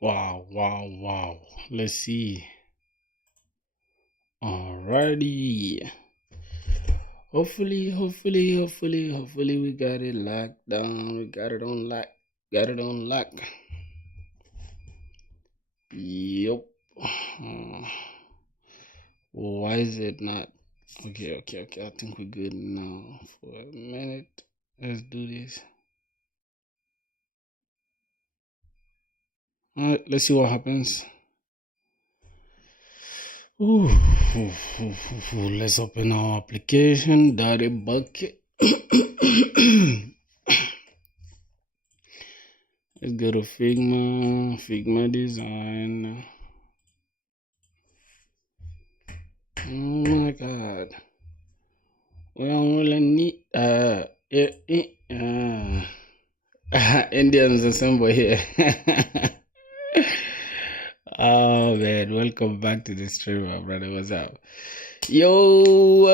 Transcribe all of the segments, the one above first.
Wow, wow, wow. Let's see. Alrighty. Hopefully, we got it locked down. We got it on lock. Got it on lock. Yup. Why is it not? Okay. I think we're good now. For a minute. Let's do this. Alright, let's see what happens. Let's open our application, Daddy Bucket. Let's go to Figma design. Oh my god. We don't really need Indians assemble here. Oh man, welcome back to the stream, my brother. What's up? Yo,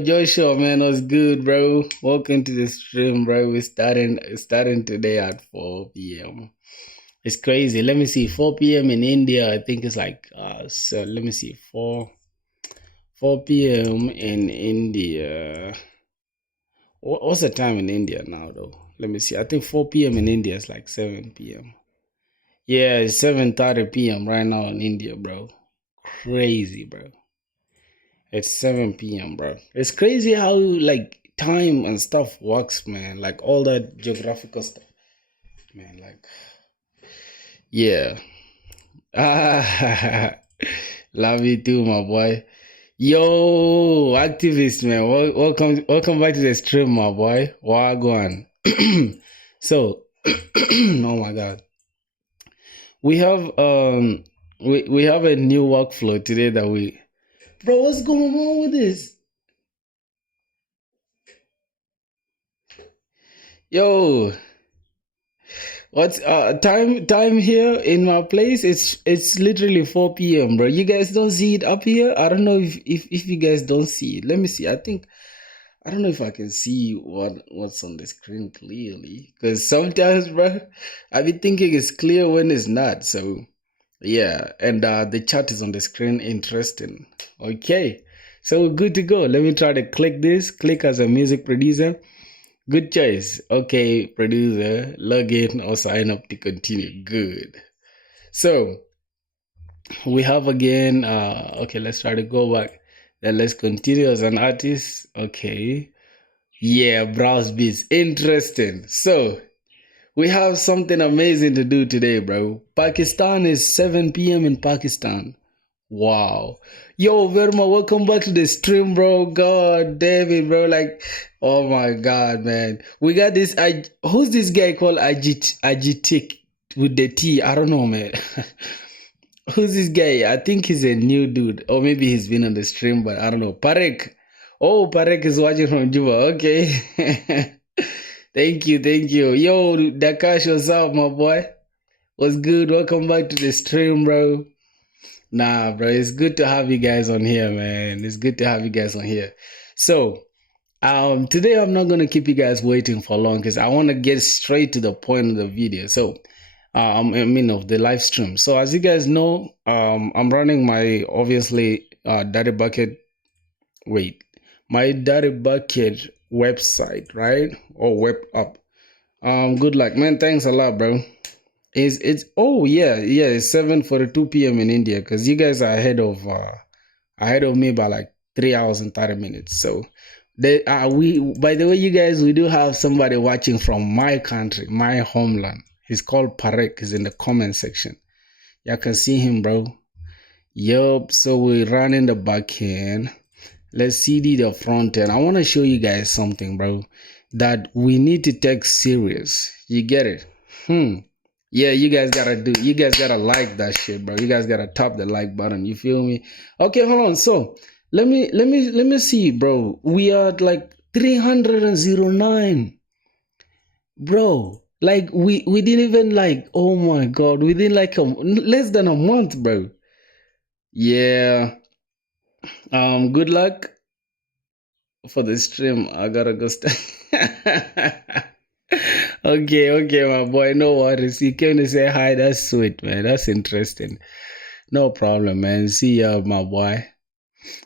Joshua, man, what's good, bro? Welcome to the stream, bro. We're starting today at 4 p.m. It's crazy. Let me see, 4 p.m. in India. I think it's like so. Let me see, 4 p.m. in India. What's the time in India now, though? Let me see. I think 4 p.m. in India is like 7 p.m. Yeah, it's 7:30 p.m. right now in India, bro. Crazy, bro. It's 7 p.m., bro. It's crazy how like time and stuff works, man. Like all that geographical stuff, man. Like, yeah. Love you too, my boy. Yo, activist, man. Welcome back to the stream, my boy. Wagwan. So, oh my God, we have we have a new workflow today that we. Bro, what's going on with this? Yo, what's time here in my place? It's literally 4 p.m., bro. You guys don't see it up here? I don't know if you guys don't see it. Let me see. I don't know if I can see what's on the screen clearly. Because sometimes, bro, I be thinking it's clear when it's not. So yeah, and the chat is on the screen. Interesting. Okay. So we're good to go. Let me try to click this. Click as a music producer. Good choice. Okay, producer, log in or sign up to continue. Good. So we have again, okay, let's try to go back. Then let's continue as an artist. Okay. Yeah, browse beats. Interesting. So we have something amazing to do today, bro. Pakistan is 7 p.m. in Pakistan. Wow. Yo, Verma, welcome back to the stream, bro. God damn it, bro. Like, oh my God, man. We got this. Who's this guy called Agitic with the T? I don't know, man. Who's this guy? I think he's a new dude. Or maybe he's been on the stream, but I don't know. Parek. Oh, Parek is watching from Juba. Okay. Thank you. Yo, Dakash, what's up, my boy? What's good? Welcome back to the stream, bro. Nah, bro, it's good to have you guys on here, man. It's good to have you guys on here. So, today I'm not gonna keep you guys waiting for long because I want to get straight to the point of the video. So, I mean of the live stream. So, as you guys know, I'm running my obviously Daddy Bucket. Wait, my Daddy Bucket website, right? Or web app. Good luck, man. Thanks a lot, bro. It's oh yeah, it's 7:42 p.m. in India because you guys are ahead of me by like 3 hours and 30 minutes. So we by the way, you guys, we do have somebody watching from my country, my homeland. He's called Parek. He's in the comment section. Y'all can see him, bro. Yup. So we run in the back end. Let's CD the front end. I want to show you guys something, bro, that we need to take serious. You get it? Yeah, you guys gotta like that shit, bro. You guys gotta tap the like button. You feel me? Okay, hold on. So let me see, bro. We are at like 309, bro. Like we didn't even like. Oh my god, we didn't like less than a month, bro. Yeah. Good luck. for the stream. I gotta go start. Okay, my boy. No worries. You came to say hi. That's sweet, man. That's interesting. No problem, man. See ya, my boy.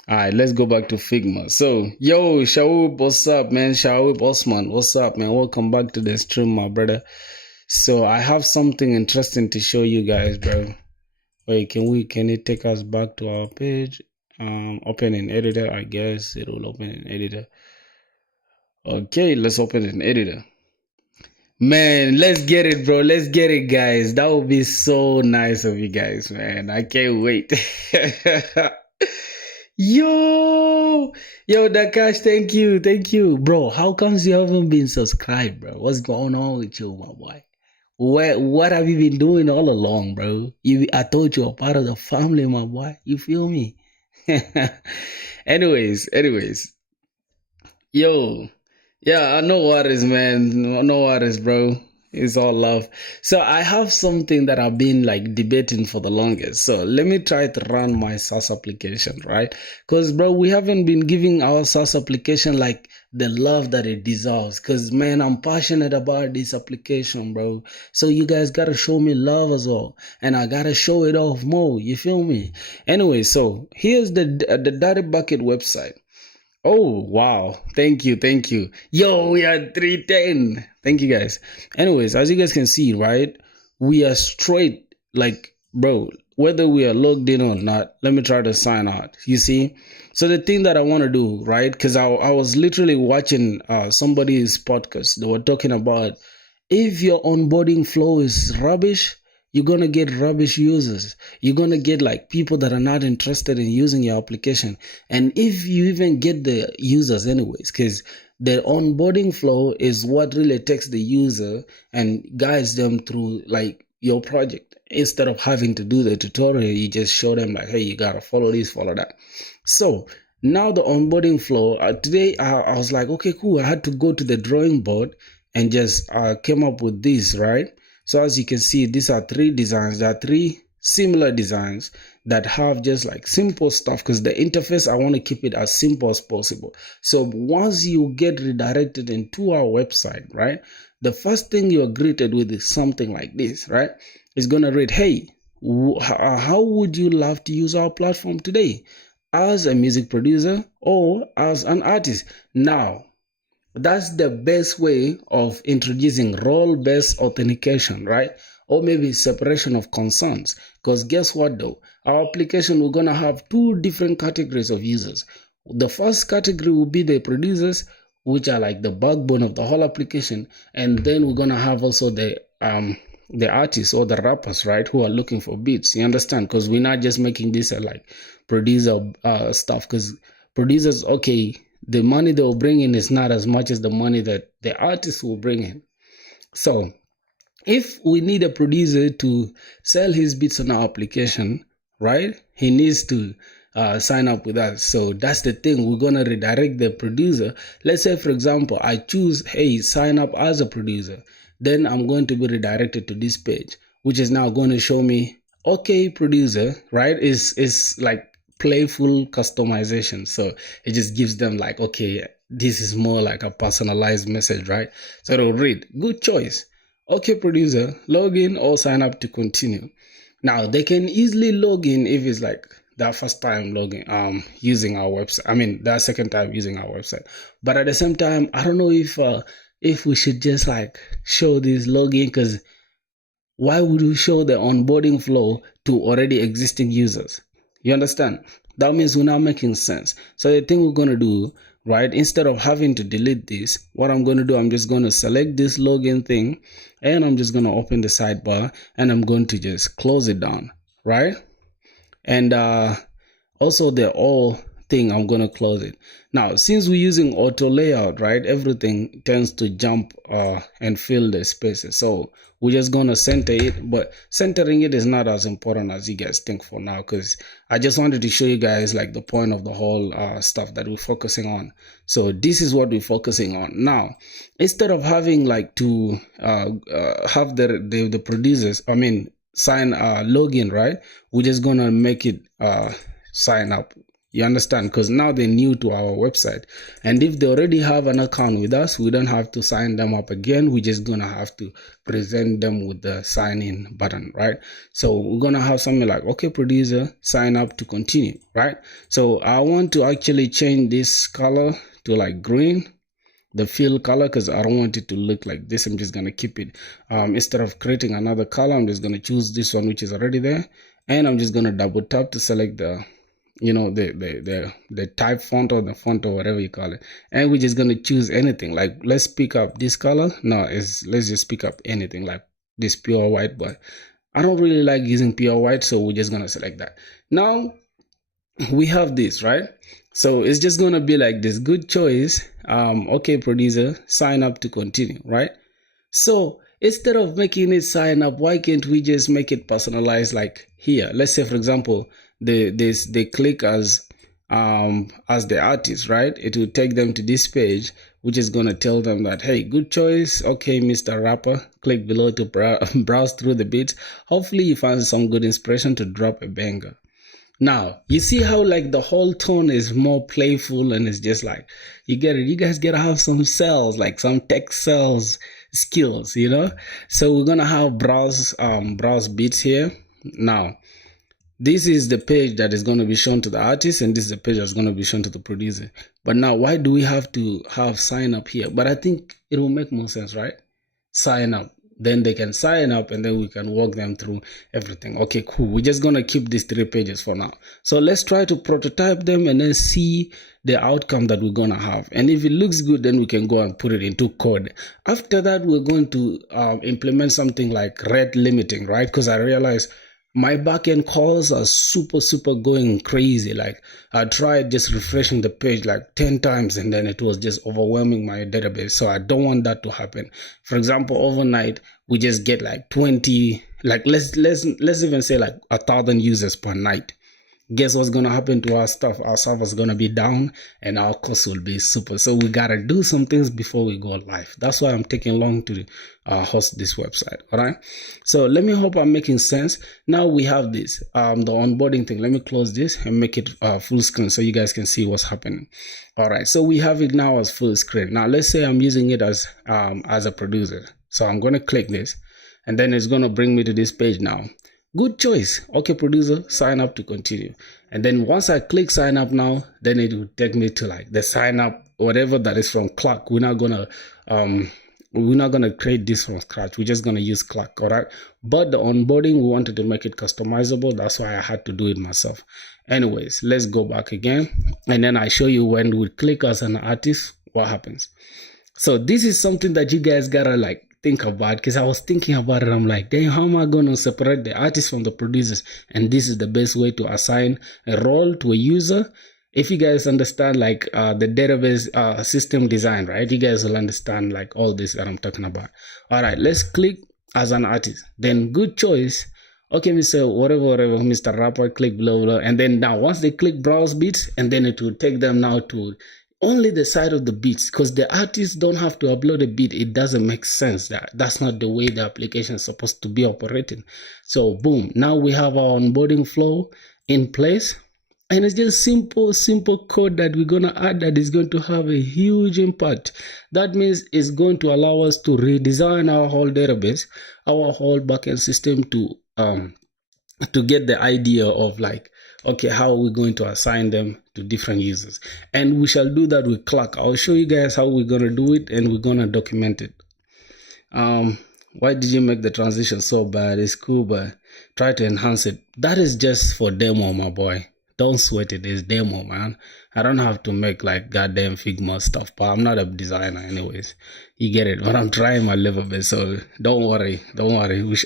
All right, let's go back to Figma. So, yo, Shaoub, what's up, man? Shaoub Osman, what's up, man? Welcome back to the stream, my brother. So, I have something interesting to show you guys, bro. Wait, can it take us back to our page? Open in editor, I guess it will open in editor. Okay, let's open in editor. Man, let's get it, bro. Let's get it, guys. That would be so nice of you guys, man. I can't wait. Yo, Dakash, thank you, bro. How comes you haven't been subscribed, bro? What's going on with you, my boy? What have you been doing all along, bro? I thought you were part of the family, my boy. You feel me? anyways, yo, yeah, no worries, man. No worries, bro. It's all love. So I have something that I've been like debating for the longest. So let me try to run my SaaS application, right? Because, bro, we haven't been giving our SaaS application like the love that it deserves. Because, man, I'm passionate about this application, bro. So you guys got to show me love as well. And I got to show it off more. You feel me? Anyway, so here's the Dirty Bucket website. Oh, wow. Thank you. Yo, we are 310. Thank you, guys. Anyways, as you guys can see, right, we are straight, like, bro, whether we are logged in or not, let me try to sign out. You see? So the thing that I want to do, right, because I was literally watching somebody's podcast. They were talking about if your onboarding flow is rubbish, you're going to get rubbish users. You're going to get like people that are not interested in using your application. And if you even get the users anyways, because the onboarding flow is what really takes the user and guides them through like your project. Instead of having to do the tutorial, you just show them like, hey, you got to follow this, follow that. So now the onboarding flow, today I was like, okay, cool. I had to go to the drawing board and just came up with this, right? So as you can see, these are three designs. There are three similar designs that have just like simple stuff because the interface, I want to keep it as simple as possible. So once you get redirected into our website, right, the first thing you're greeted with is something like this, right? It's going to read, hey, how would you love to use our platform today? As a music producer or as an artist? Now, that's the best way of introducing role-based authentication, right? Or maybe separation of concerns. Because guess what though? Our application, we're going to have two different categories of users. The first category will be the producers, which are like the backbone of the whole application. And then we're going to have also the artists or the rappers, right, who are looking for beats. You understand? Because we're not just making this like producer stuff. Because producers, okay, the money they will bring in is not as much as the money that the artist will bring in. So if we need a producer to sell his beats on our application, right, he needs to sign up with us. So that's the thing. We're going to redirect the producer. Let's say, for example, I choose, hey, sign up as a producer. Then I'm going to be redirected to this page, which is now going to show me, okay, producer, right, is like playful customization. So it just gives them like, okay, this is more like a personalized message, right? So it'll read, good choice. Okay, producer, log in or sign up to continue. Now they can easily log in if it's like their first time logging, using our website. I mean, their second time using our website. But at the same time, I don't know if we should just like show this login, because why would we show the onboarding flow to already existing users? You understand? That means we're not making sense. So the thing we're going to do, right, instead of having to delete this, what I'm going to do, I'm just going to select this login thing and I'm just going to open the sidebar and I'm going to just close it down, right? And also the all thing, I'm going to close it. Now, since we're using auto layout, right, everything tends to jump and fill the spaces. So we're just going to center it, but centering it is not as important as you guys think for now, because I just wanted to show you guys like the point of the whole stuff that we're focusing on. So this is what we're focusing on. Now, instead of having like to have the producers, I mean, sign login, right, we're just going to make it sign up. You understand? Because now they're new to our website. And if they already have an account with us, we don't have to sign them up again. We're just going to have to present them with the sign in button, right? So we're going to have something like, okay, producer, sign up to continue, right? So I want to actually change this color to like green, the fill color, because I don't want it to look like this. I'm just going to keep it. Instead of creating another color, I'm just going to choose this one, which is already there. And I'm just going to double tap to select the the type font or the font or whatever you call it, and we're just going to choose anything. Like, let's pick up this color. No, let's just pick up anything like this pure white, but I don't really like using pure white, so we're just going to select that. Now we have this, right? So it's just going to be like this. Good choice. Okay, producer, sign up to continue, right? So instead of making it sign up, why can't we just make it personalized? Like here, let's say, for example, they click as the artist, right? It will take them to this page, which is going to tell them that, hey, good choice. Okay, Mr. Rapper, click below to browse through the beats. Hopefully you find some good inspiration to drop a banger. Now, you see how like the whole tone is more playful, and it's just like, you get it. You guys got to have some sales, like some tech sales skills, you know? So we're going to have browse beats here. Now, this is the page that is going to be shown to the artist, and this is the page that's going to be shown to the producer. But now, why do we have to have sign up here? But I think it will make more sense, right? Sign up. Then they can sign up, and then we can walk them through everything. Okay, cool. We're just going to keep these 3 pages for now. So let's try to prototype them and then see the outcome that we're going to have. And if it looks good, then we can go and put it into code. After that, we're going to implement something like rate limiting, right? Because I realized my backend calls are super going crazy. Like, I tried just refreshing the page like 10 times, and then it was just overwhelming my database. So I don't want that to happen. For example, overnight we just get like 20, like let's even say like 1,000 users per night. Guess what's gonna happen to our stuff? Our server's gonna be down and our costs will be super. So we gotta do some things before we go live. That's why I'm taking long to host this website. All right. So let me hope I'm making sense. Now we have this the onboarding thing. Let me close this and make it full screen so you guys can see what's happening. All right. So we have it now as full screen. Now let's say I'm using it as a producer. So I'm gonna click this, and then it's gonna bring me to this page now. Good choice. Okay, producer, sign up to continue. And then once I click sign up now, then it will take me to like the sign up, whatever that is from Clark. We're not gonna create this from scratch. We're just gonna use Clark, all right? But the onboarding, we wanted to make it customizable. That's why I had to do it myself. Anyways, let's go back again, and then I show you when we click as an artist, what happens. So this is something that you guys gotta like think about, because I was thinking about it. I'm like, dang, how am I going to separate the artists from the producers? And this is the best way to assign a role to a user. If you guys understand like the database system design, right, you guys will understand like all this that I'm talking about. All right, let's click as an artist. Then good choice. Okay, Mr. whatever, Mr. Rapper, click below. And then now once they click browse beats, and then it will take them now to only the side of the beats, because the artists don't have to upload a beat. It doesn't make sense. That's not the way the application is supposed to be operating. So boom, now we have our onboarding flow in place, and it's just simple code that we're going to add that is going to have a huge impact. That means it's going to allow us to redesign our whole database, our whole backend system to get the idea of like, okay, how are we going to assign them to different users? And we shall do that with Clark. I'll show you guys how we're going to do it, and we're going to document it. Why did you make the transition so bad? It's cool, but try to enhance it. That is just for demo, my boy. Don't sweat it. It's demo, man. I don't have to make like goddamn Figma stuff, but I'm not a designer anyways. You get it? But I'm trying my level best, so don't worry.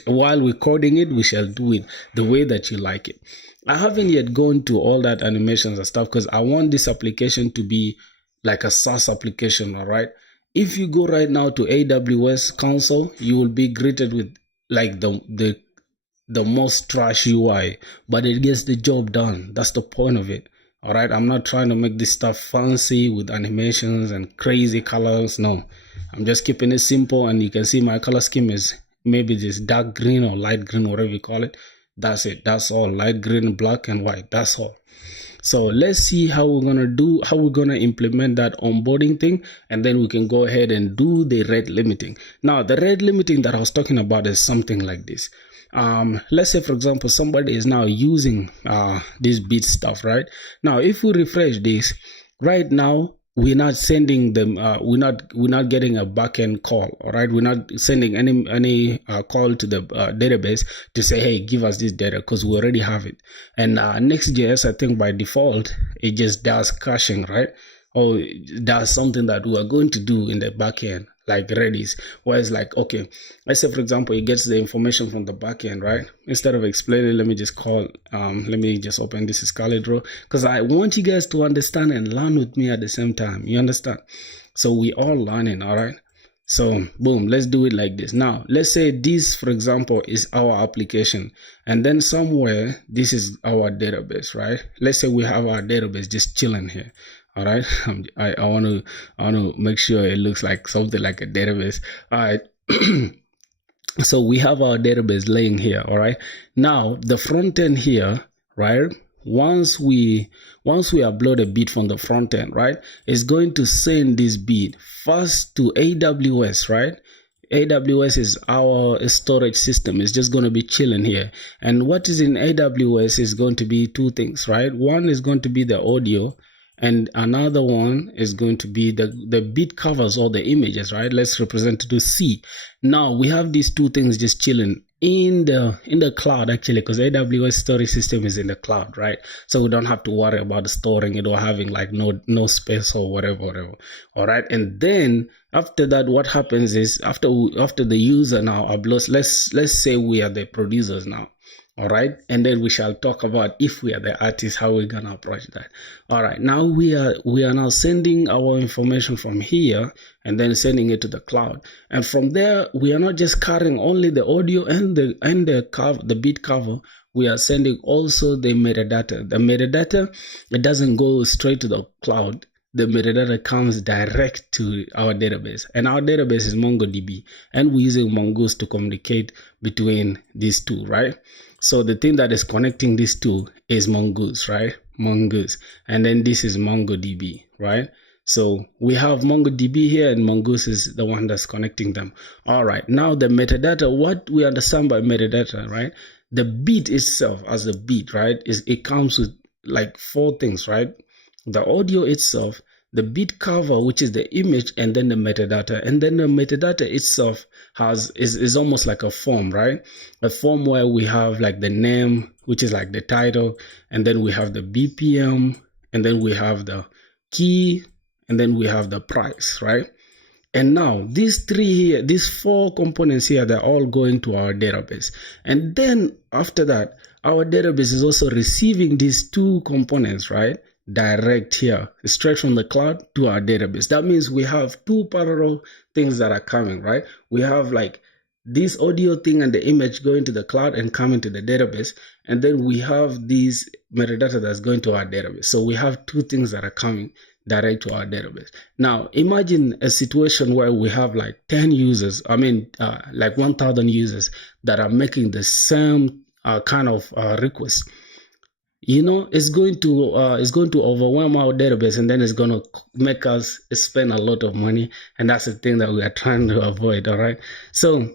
While we're coding it, we shall do it the way that you like it. I haven't yet gone to all that animations and stuff, because I want this application to be like a SaaS application, all right? If you go right now to AWS console, you will be greeted with like the most trash UI, but it gets the job done. That's the point of it. All right, I'm not trying to make this stuff fancy with animations and crazy colors. No, I'm just keeping it simple, and you can see my color scheme is maybe this dark green or light green, whatever you call it. That's it. That's all. Light green, black, and white. That's all. So let's see how we're gonna implement that onboarding thing, and then we can go ahead and do the rate limiting. Now, the rate limiting that I was talking about is something like this. Let's say, for example, somebody is now using this bit stuff, right? Now, if we refresh this right now, we're not sending them. We're not getting a backend call. All right, we're not sending any call to the database to say, hey, give us this data, because we already have it. And Next.js, I think by default, it just does caching, right? Or does something that we are going to do in the backend, like Redis, where it's like, okay, let's say, for example, it gets the information from the backend, right? Instead of explaining, let me just open this Excalibur, because I want you guys to understand and learn with me at the same time. You understand? So we all learning, all right? So boom, let's do it like this. Now, let's say this, for example, is our application, and then somewhere this is our database, right? Let's say we have our database just chilling here. All right, I want to make sure it looks like something like a database. All right. So we have our database laying here. All right. Now the front end here, right? Once we upload a bit from the front end, right, it's going to send this bit first to AWS, right? AWS is our storage system. It's just going to be chilling here. And what is in AWS is going to be two things, right? One is going to be the audio, and another one is going to be the bit covers or the images, right? Let's represent to C. Now we have these two things just chilling in the cloud, actually, because AWS storage system is in the cloud, right? So we don't have to worry about storing it or having like no space or whatever. All right. And then after that, what happens is after the user now uploads, let's say we are the producers now. All right, and then we shall talk about if we are the artists, how we're gonna approach that. All right, now we are now sending our information from here and then sending it to the cloud, and from there we are not just carrying only the audio and the bit cover. We are sending also the metadata. The metadata, it doesn't go straight to the cloud. The metadata comes direct to our database, and our database is MongoDB, and we're using Mongoose to communicate between these two, right? So the thing that is connecting these two is Mongoose, right? Mongoose. And then this is MongoDB, right? So we have MongoDB here, and Mongoose is the one that's connecting them. All right. Now the metadata, what we understand by metadata, right? The bit itself as a bit, right? It comes with like four things, right? The audio itself, the bit cover, which is the image, and then the metadata. And then the metadata itself is almost like a form, right? A form where we have like the name, which is like the title, and then we have the BPM, and then we have the key, and then we have the price, right? And now these four components here, they're all going to our database. And then after that, our database is also receiving these two components, right? Direct here, straight from the cloud to our database. That means we have two parallel things that are coming, right? We have like this audio thing and the image going to the cloud and coming to the database, and then we have these metadata that's going to our database. So we have two things that are coming direct to our database. Now imagine a situation where we have like 10 users, like 1,000 users that are making the same kind of request. It's going to overwhelm our database, and then it's going to make us spend a lot of money, and that's the thing that we are trying to avoid. All right, so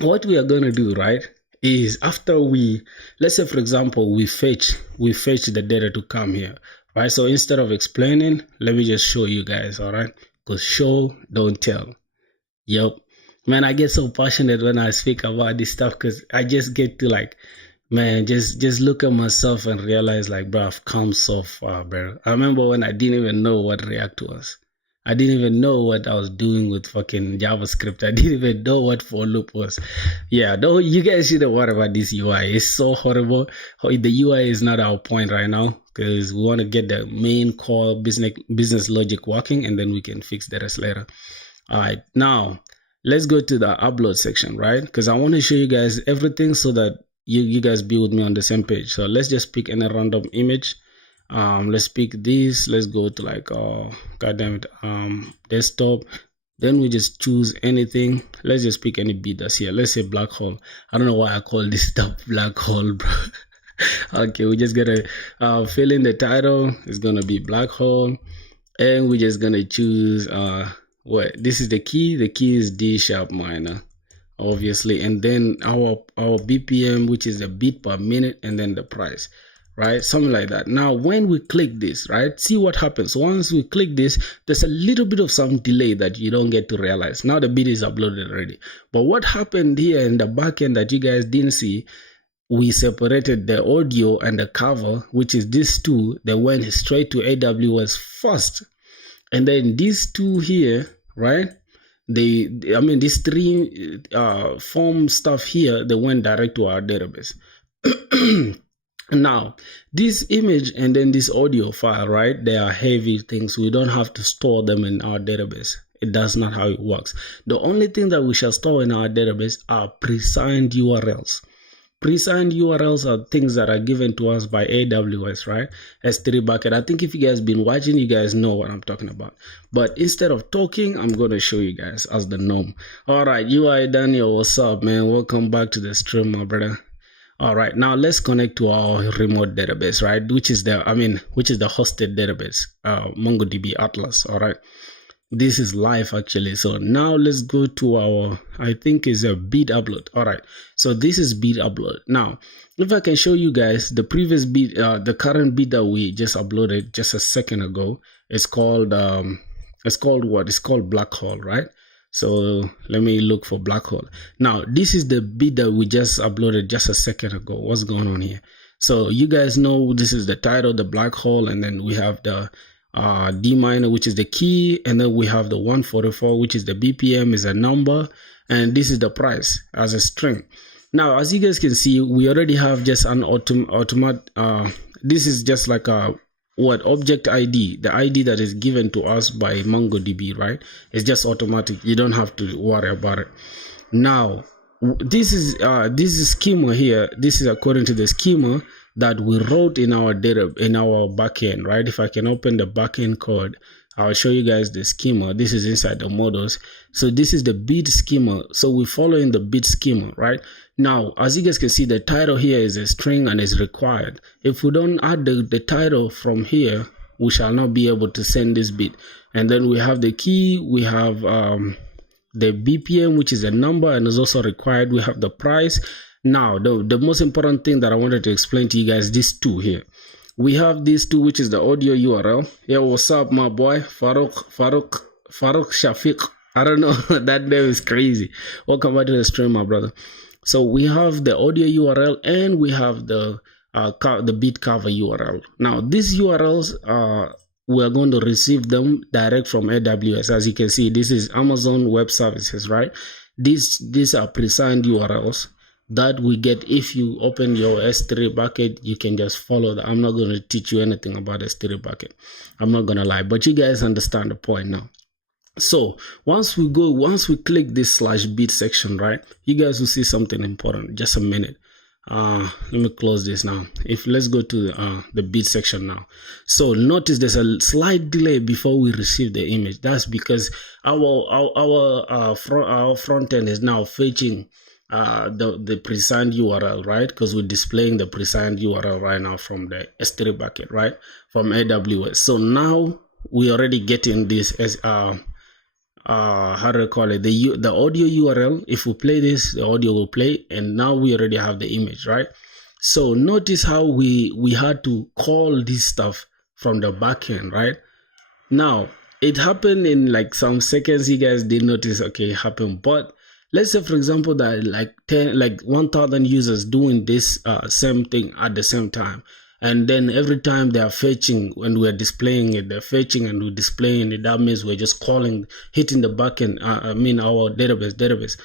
what we are going to do, right, is after let's say, for example, we fetch the data to come here, right? So instead of explaining, let me just show you guys. All right, because show don't tell. Yep, man, I get so passionate when I speak about this stuff, because I just get to like, man, just look at myself and realize like, bro, I've come so far, bro. I remember when I didn't even know what React was. I didn't even know what I was doing with fucking JavaScript. I didn't even know what for loop was. Yeah, no, you guys shouldn't worry about this UI. It's so horrible. The UI is not our point right now, because we want to get the main core business logic working, and then we can fix the rest later. All right, now let's go to the upload section, right? Because I want to show you guys everything so that you guys be with me on the same page. So let's just pick any random image. Let's pick this. Let's go to like desktop. Then we just choose anything. Let's just pick any beat that's here. Let's say black hole. I don't know why I call this stuff black hole, bro. Okay, we're just gonna fill in the title. It's gonna be black hole, and we're just gonna choose what this is the key. The key is D sharp minor, obviously, and then our BPM, which is the beat per minute, and then the price, right? Something like that. Now, when we click this, right, see what happens. Once we click this, there's a little bit of some delay that you don't get to realize. Now the beat is uploaded already. But what happened here in the back end that you guys didn't see, we separated the audio and the cover, which is these two. They went straight to AWS first. And then these two here, right? These three form stuff here, they went direct to our database. Now, this image and then this audio file, right? They are heavy things. We don't have to store them in our database. That's not how it works. The only thing that we shall store in our database are pre-signed URLs. Pre-signed URLs are things that are given to us by AWS, right? S3 bucket. I think if you guys been watching, you guys know what I'm talking about. But instead of talking, I'm going to show you guys as the gnome. All right, UI Daniel, what's up, man? Welcome back to the stream, my brother. All right, now let's connect to our remote database, right? Which is the hosted database, MongoDB Atlas. All right. This is live actually. So now let's go to our, I think is a beat upload. All right. So this is beat upload. Now, if I can show you guys the previous beat, the current beat that we just uploaded just a second ago, it's called what? It's called Black Hole, right? So let me look for Black Hole. Now, this is the beat that we just uploaded just a second ago. What's going on here? So you guys know this is the title, the Black Hole, and then we have the D minor, which is the key, and then we have the 144, which is the BPM, is a number, and this is the price as a string. Now, as you guys can see, we already have just an automatic. This is just like a object ID, the ID that is given to us by MongoDB, right? It's just automatic. You don't have to worry about it. Now, this is schema here. This is according to the schema that we wrote in our backend, right? If I can open the backend code, I'll show you guys the schema. This is inside the models. So this is the beat schema. So we're following the beat schema, right? Now, as you guys can see, the title here is a string and is required. If we don't add the title from here, we shall not be able to send this beat. And then we have the key, we have the BPM, which is a number and is also required. We have the price. Now, the most important thing that I wanted to explain to you guys, these two here. We have these two, which is the audio URL. Yeah, what's up, my boy? Farouk Shafiq. I don't know. That name is crazy. Welcome back to the stream, my brother. So we have the audio URL and we have the beat cover URL. Now, these URLs we are going to receive them direct from AWS. As you can see, this is Amazon Web Services, right? These are pre-signed URLs that we get. If you open your S3 bucket, you can just follow that. I'm not going to teach you anything about S3 bucket. I'm not going to lie, but you guys understand the point now. So once we click this /beat section, right, you guys will see something important. Just a minute. Let me close this now. Let's go to the beat section now. So notice there's a slight delay before we receive the image. That's because our front end is now fetching the pre-signed URL, right? Because we're displaying the pre-signed URL right now from the S3 bucket, right, from AWS. So now we already getting this as how do I call it, the audio URL. If we play this, the audio will play, and now we already have the image, right? So notice how we had to call this stuff from the backend, right? Now it happened in like some seconds. You guys did notice, okay, it happened. But let's say, for example, that 1,000 users doing this same thing at the same time. And then every time they are fetching, when we're displaying it, they're fetching and we're displaying it. That means we're just hitting the backend, our database.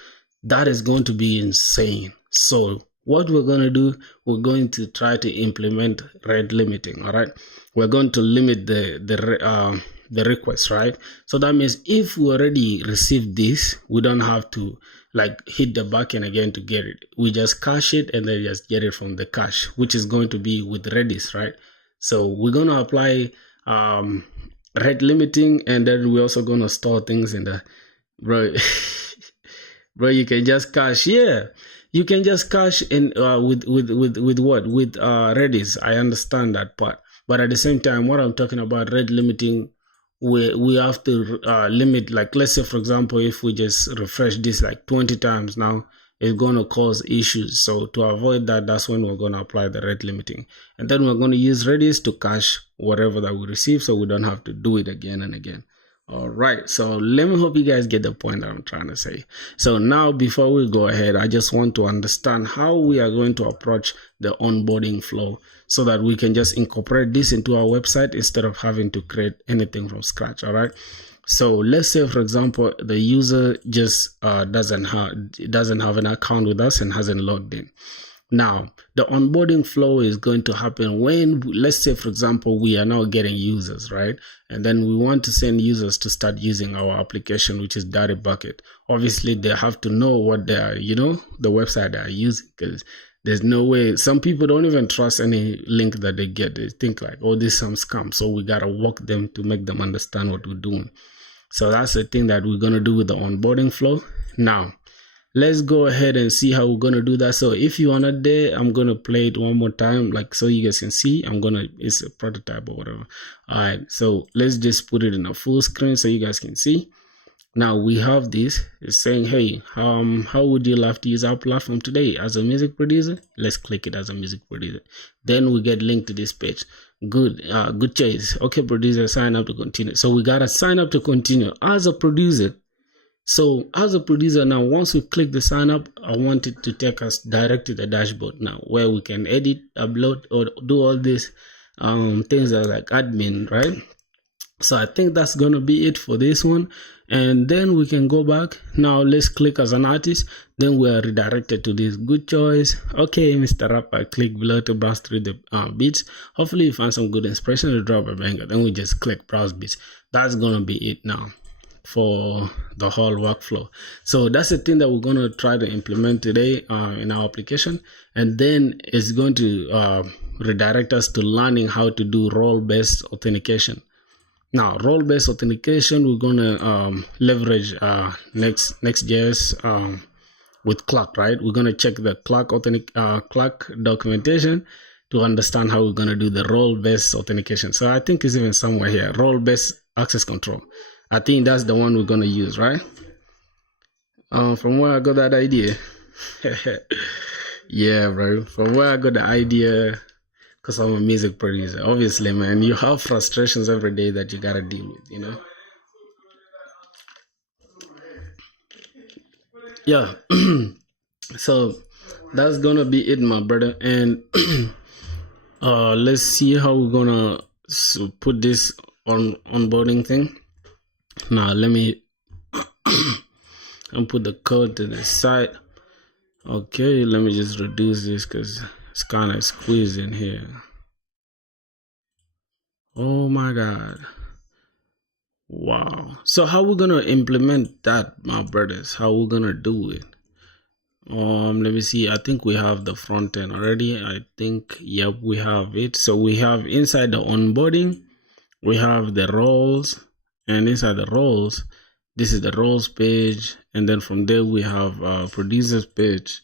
That is going to be insane. So what we're going to do, we're going to try to implement rate limiting, all right? We're going to limit the request, right? So that means if we already received this, we don't have to hit the backend again to get it. We just cache it and then just get it from the cache, which is going to be with Redis, right? So we're going to apply rate limiting, and then we're also going to store things in the bro. You can just cache. Yeah, you can just cache in with what with Redis. I understand that part, but at the same time, what I'm talking about rate limiting, we have to limit. Like, let's say for example, if we just refresh this like 20 times now, it's going to cause issues. So to avoid that, that's when we're going to apply the rate limiting, and then we're going to use Redis to cache whatever that we receive, so we don't have to do it again and again. All right, so let me hope you guys get the point that I'm trying to say. So now, before we go ahead, I just want to understand how we are going to approach the onboarding flow so that we can just incorporate this into our website instead of having to create anything from scratch. All right. So let's say, for example, the user just doesn't have an account with us and hasn't logged in. Now, the onboarding flow is going to happen when, let's say, for example, we are now getting users, right? And then we want to send users to start using our application, which is Databucket. Obviously, they have to know what they are, the website they are using, because there's no way. Some people don't even trust any link that they get. They think like, oh, this is some scam. So we got to walk them to make them understand what we're doing. So that's the thing that we're going to do with the onboarding flow. Now, let's go ahead and see how we're going to do that. So if you are not there, I'm going to play it one more time, like, so you guys can see. It's a prototype or whatever. All right, so let's just put it in a full screen so you guys can see. Now we have this. It's saying, hey, how would you love to use our platform today as a music producer? Let's click it as a music producer. Then we get linked to this page. Good choice. Okay, producer, sign up to continue. So we gotta sign up to continue as a producer. So as a producer now, once we click the sign up, I want it to take us direct to the dashboard now, where we can edit, upload, or do all these things that are like admin, right? So I think that's going to be it for this one. And then we can go back. Now let's click as an artist. Then we are redirected to this good choice. Okay, Mr. Rapper, click below to browse through the beats. Hopefully you find some good inspiration to drop a banger. Then we just click browse beats. That's going to be it now for the whole workflow. So that's the thing that we're going to try to implement today in our application. And then it's going to redirect us to learning how to do role-based authentication. Now, role-based authentication, we're gonna leverage Next.js with Clock, right? We're gonna check the Clock Clock documentation to understand how we're gonna do the role-based authentication. So I think it's even somewhere here, role-based access control. I think that's the one we're gonna use, right? From where I got that idea, yeah, bro. From where I got the idea. Because I'm a music producer. Obviously, man, you have frustrations every day that you gotta deal with, Yeah. So that's gonna be it, my brother. And let's see how we're gonna put this on onboarding thing. Now let me put the code to the side. Okay, let me just reduce this because it's kind of squeezed in here. Oh my god. Wow. So how we gonna implement that, my brothers? How we gonna do it? Let me see. I think we have the front end already. I think, yep, we have it. So we have inside the onboarding, we have the roles, and inside the roles, this is the roles page, and then from there we have producers page.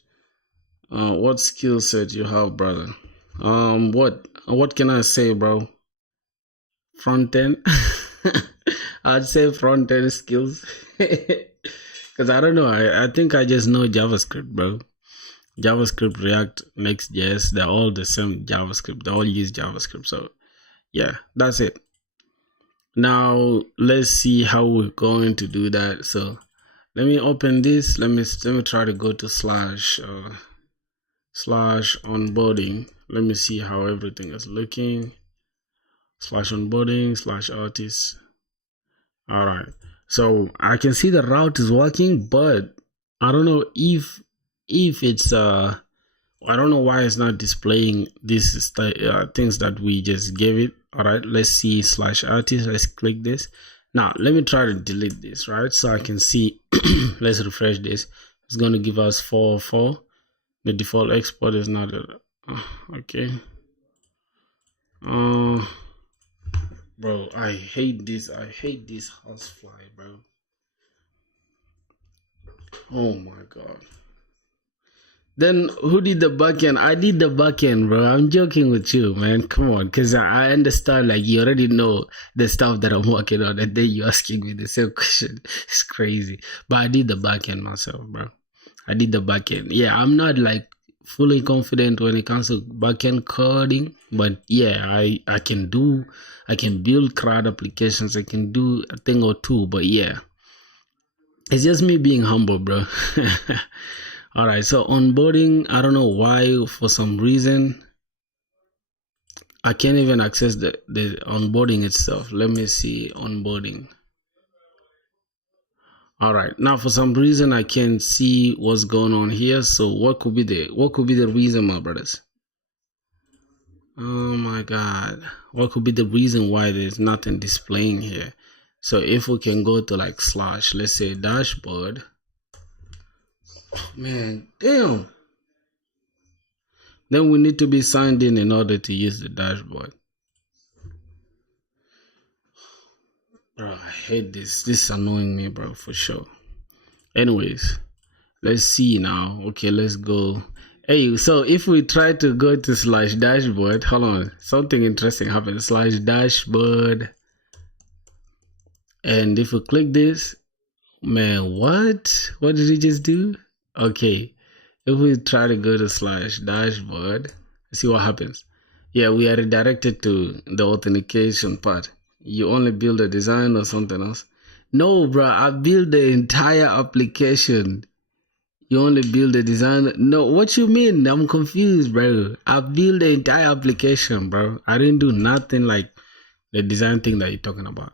What skill set you have, brother? What can I say, bro? Front end. I'd say front end skills. Because I don't know. I think I just know JavaScript, bro. JavaScript, React, Next.js, they're all the same JavaScript. They all use JavaScript. So yeah, that's it. Now let's see how we're going to do that. So let me open this. Let me try to go to slash onboarding. Let me see how everything is looking. Slash onboarding, slash artists. All right. So I can see the route is working, but I don't know if it's I don't know why it's not displaying these things that we just gave it. All right, let's see slash artist. Let's click this. Now let me try to delete this, right? So I can see. Let's refresh this. It's going to give us 404. The default export is not okay. Bro, I hate this housefly, bro. Oh my god. Then who did the backend? I did the backend, bro. I'm joking with you, man. Come on, because I understand, like, you already know the stuff that I'm working on, and then you're asking me the same question. It's crazy. But I did the backend myself, bro. I did the backend. Yeah, I'm not like fully confident when it comes to backend coding, but yeah, I can build CRUD applications. I can do a thing or two, but yeah, it's just me being humble, bro. All right, so onboarding, I don't know why, for some reason, I can't even access the onboarding itself. Let me see onboarding. All right, now for some reason I can't see what's going on here. So what could be the reason, my brothers? Oh my God, what could be the reason why there's nothing displaying here? So if we can go to like slash, let's say dashboard. Oh, man, damn. Then we need to be signed in order to use the dashboard. Bro, I hate this. This is annoying me, bro, for sure. Anyways, let's see now. Okay, let's go. Hey, so if we try to go to slash dashboard, hold on, something interesting happened. Slash dashboard. And if we click this, man, what? What did we just do? Okay, if we try to go to slash dashboard, see what happens. Yeah, we are redirected to the authentication part. You only build a design or something else. No, bro, I built the entire application. You only build the design. No, what you mean? I'm confused, bro. I built the entire application, bro. I didn't do nothing like the design thing that you're talking about.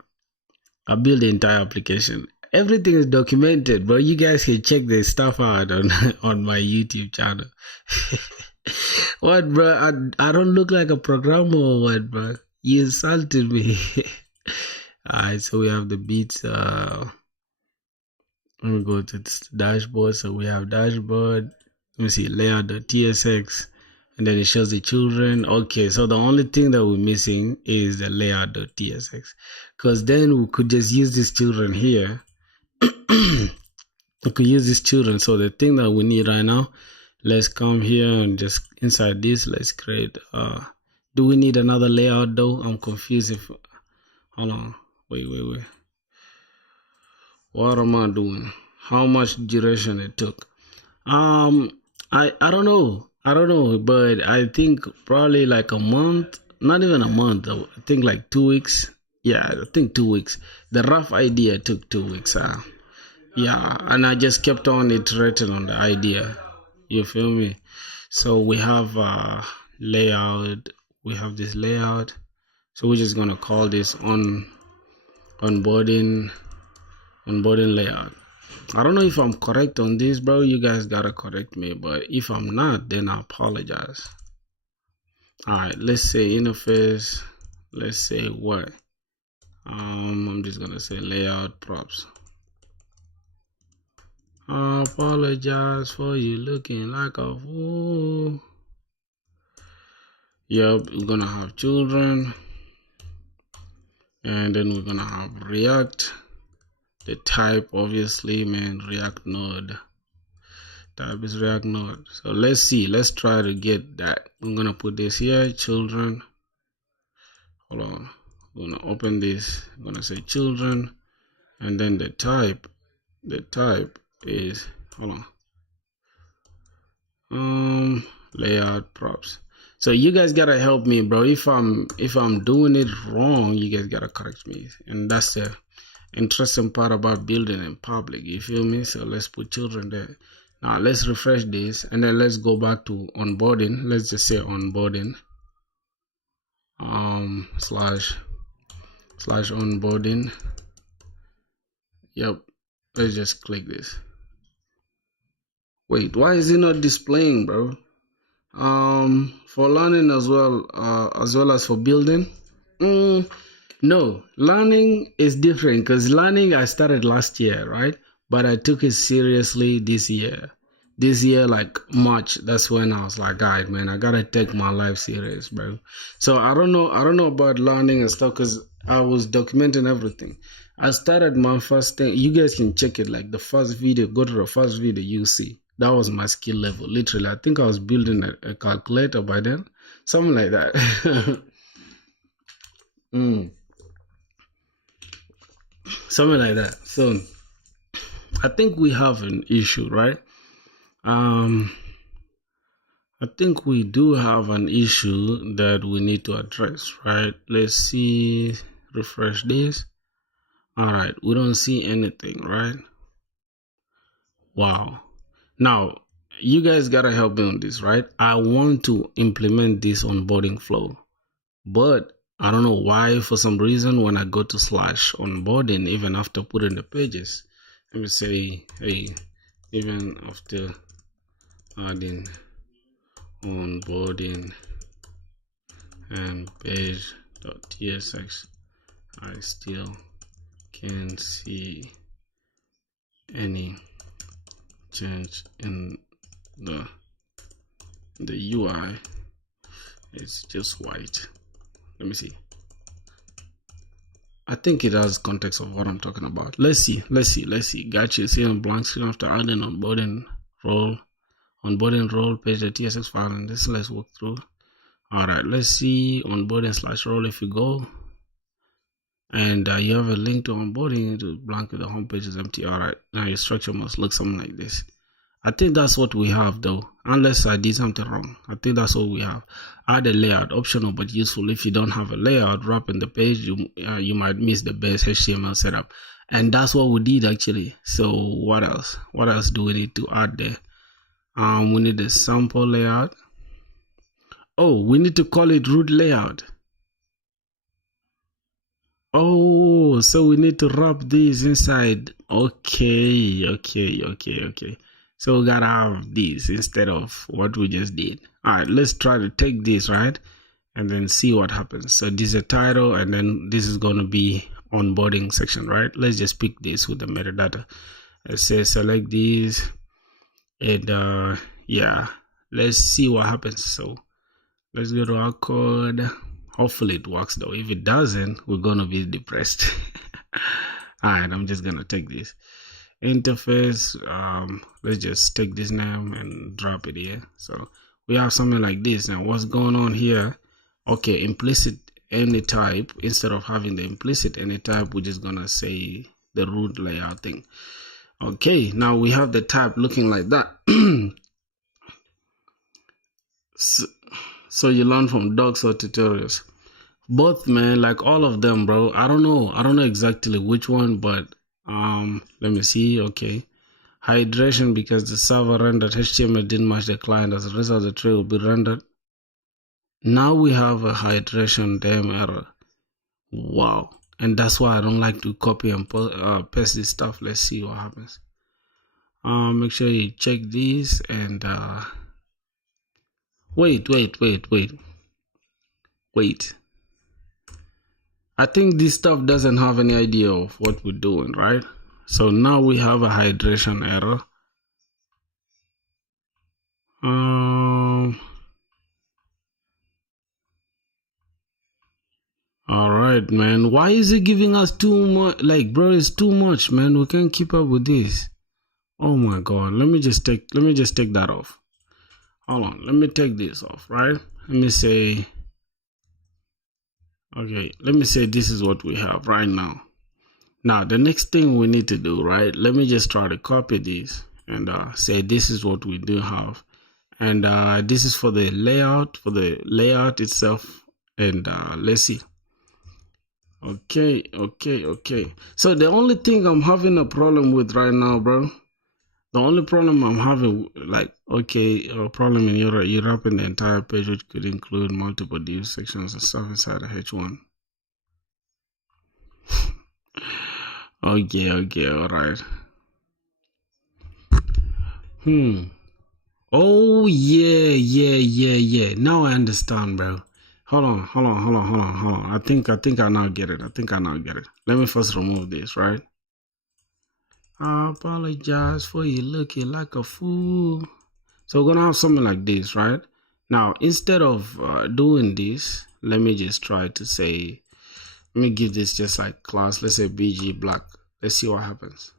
I built the entire application. Everything is documented, bro. You guys can check this stuff out on my YouTube channel. What, bro? I don't look like a programmer or what, bro? You insulted me. Alright, so we have the beats. Let me go to this dashboard. So we have dashboard. Let me see, layout.tsx. And then it shows the children. Okay, so the only thing that we're missing is the layout.tsx. Because then we could just use these children here. We could use these children. So the thing that we need right now, let's come here and just inside this, let's create. Do we need another layout though? I'm confused. Hold on. Wait. What am I doing? How much duration it took? I don't know. But I think probably like a month. Not even a month. I think like 2 weeks. Yeah, I think 2 weeks. The rough idea took 2 weeks. Yeah, and I just kept on iterating on the idea. You feel me? So we have layout. We have this layout. So we're just gonna call this onboarding layout. I don't know if I'm correct on this, bro. You guys gotta correct me, but if I'm not, then I apologize. All right, let's say interface. Let's say what? I'm just gonna say layout props. I apologize for you looking like a fool. Yep, we're gonna have children, and then we're gonna have React. The type, obviously, man, React Node. Type is React Node. So let's see. Let's try to get that. I'm gonna put this here, children. Hold on. I'm gonna open this. I'm gonna say children, and then the type. The type is, hold on. Layout props. So you guys gotta help me, bro. If I'm doing it wrong, you guys gotta correct me, and that's the interesting part about building in public. You feel me? So let's put children there. Now let's refresh this, and then let's go back to onboarding. Let's just say onboarding. Slash onboarding. Yep. Let's just click this. Wait, why is it not displaying, bro? For learning as well as for building. No, learning is different, because learning I started last year, right? But I took it seriously this year. This year, like March, that's when I was like, alright, man, I gotta take my life serious, bro. So I don't know about learning and stuff, because I was documenting everything. I started my first thing. You guys can check it, like the first video. Go to the first video, you see. That was my skill level. Literally, I think I was building a calculator by then, something like that. Something like that. So I think we have an issue, right? I think we do have an issue that we need to address, right? Let's see, refresh this. All right, we don't see anything, right? Wow. Now, you guys gotta help me on this, right? I want to implement this onboarding flow, but I don't know why, for some reason, when I go to slash onboarding, even after putting the pages, let me say, hey, even after adding onboarding and page.tsx, I still can't see any change in the UI. It's just white. Let me see. I think it has context of what I'm talking about. Let's see. Gotcha. See on blank screen after adding onboarding role page.tsx file, and this let's walk through. All right, let's see onboarding/role. If you go and you have a link to onboarding to blank, the home page is empty. All right, now your structure must look something like this. I think that's what we have though, unless I did something wrong. I think that's what we have. Add a layout, optional but useful. If you don't have a layout wrapping the page, you might miss the best HTML setup, and that's what we did actually. So what else do we need to add there? We need a sample layout. Oh, we need to call it root layout. Oh, so we need to wrap this inside. Okay. So we gotta have this instead of what we just did. All right, let's try to take this, right? And then see what happens. So this is a title, and then this is going to be onboarding section, right? Let's just pick this with the metadata. Let's say select this, and yeah, let's see what happens. So let's go to our code. Hopefully it works though. If it doesn't, we're gonna be depressed. All right, I'm just gonna take this interface. Let's just take this name and drop it here. So we have something like this. Now what's going on here? Okay, implicit any type. Instead of having the implicit any type, we're just gonna say the root layout thing. Okay, now we have the type looking like that. So you learn from docs or tutorials? Both, man, like all of them, bro. I don't know exactly which one, but let me see. Okay, hydration, because the server rendered HTML didn't match the client. As a result, the tree will be rendered. Now we have a hydration damn error. Wow. And that's why I don't like to copy and paste this stuff. Let's see what happens. Make sure you check these and wait. I think this stuff doesn't have any idea of what we're doing, right? So now we have a hydration error. All right, man. Why is it giving us too much? Like, bro, it's too much, man. We can't keep up with this. Oh my God. Let me just take that off. Hold on. Let me take this off, right? Let me say, okay, let me say this is what we have right now. Now, the next thing we need to do, right? Let me just try to copy this and say this is what we do have. And this is for the layout itself. And let's see. Okay. So the only thing I'm having a problem with right now, bro, the only problem I'm having, like, okay, a problem in you're wrapping the entire page, which could include multiple div sections and stuff inside of H1. Okay, all right. Oh yeah. Now I understand, bro. Hold on. I think I now get it. Let me first remove this, right? I apologize for you looking like a fool. So we're gonna have something like this, right? Now, instead of doing this, let me just try to say, let me give this just like class. Let's say BG black. Let's see what happens.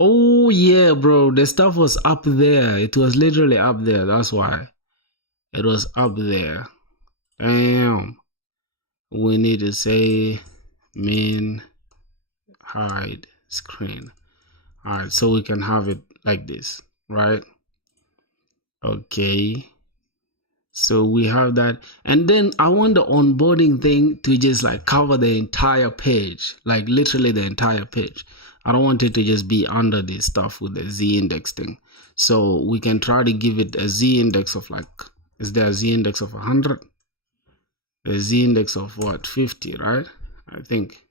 Oh Oh yeah, bro. The stuff was up there. It was literally up there. That's why. It was up there. Damn. We need to say min hide screen. Alright, so we can have it like this, right? Okay. So we have that. And then I want the onboarding thing to just like cover the entire page, like literally the entire page. I don't want it to just be under this stuff with the Z index thing. So we can try to give it a Z index of like, is there a Z index of 100? A Z index of what, 50, right? I think,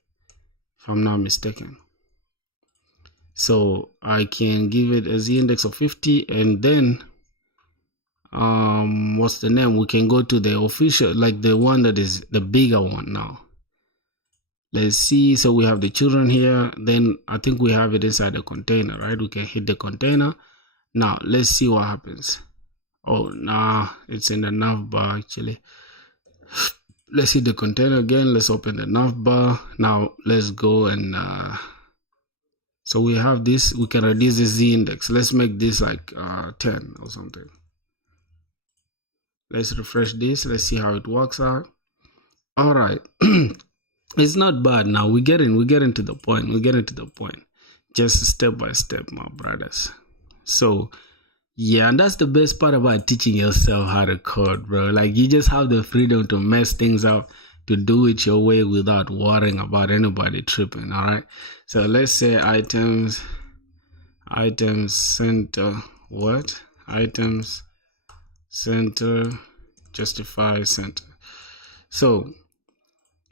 if I'm not mistaken. So I can give it a Z index of 50, and then what's the name? We can go to the official, like the one that is the bigger one now. Let's see. So we have the children here. Then I think we have it inside the container, right? We can hit the container. Now let's see what happens. Oh, nah, it's in the navbar actually. Let's hit the container again. Let's open the navbar. Now let's go and so we have this. We can reduce the Z index. Let's make this like 10 or something. Let's refresh this. Let's see how it works out. All right. It's not bad now. We get into the point. We get into the point. Just step by step, my brothers. So yeah, and that's the best part about teaching yourself how to code, bro. Like you just have the freedom to mess things up, to do it your way without worrying about anybody tripping. All right. So let's say items center, what? Items center, justify center. So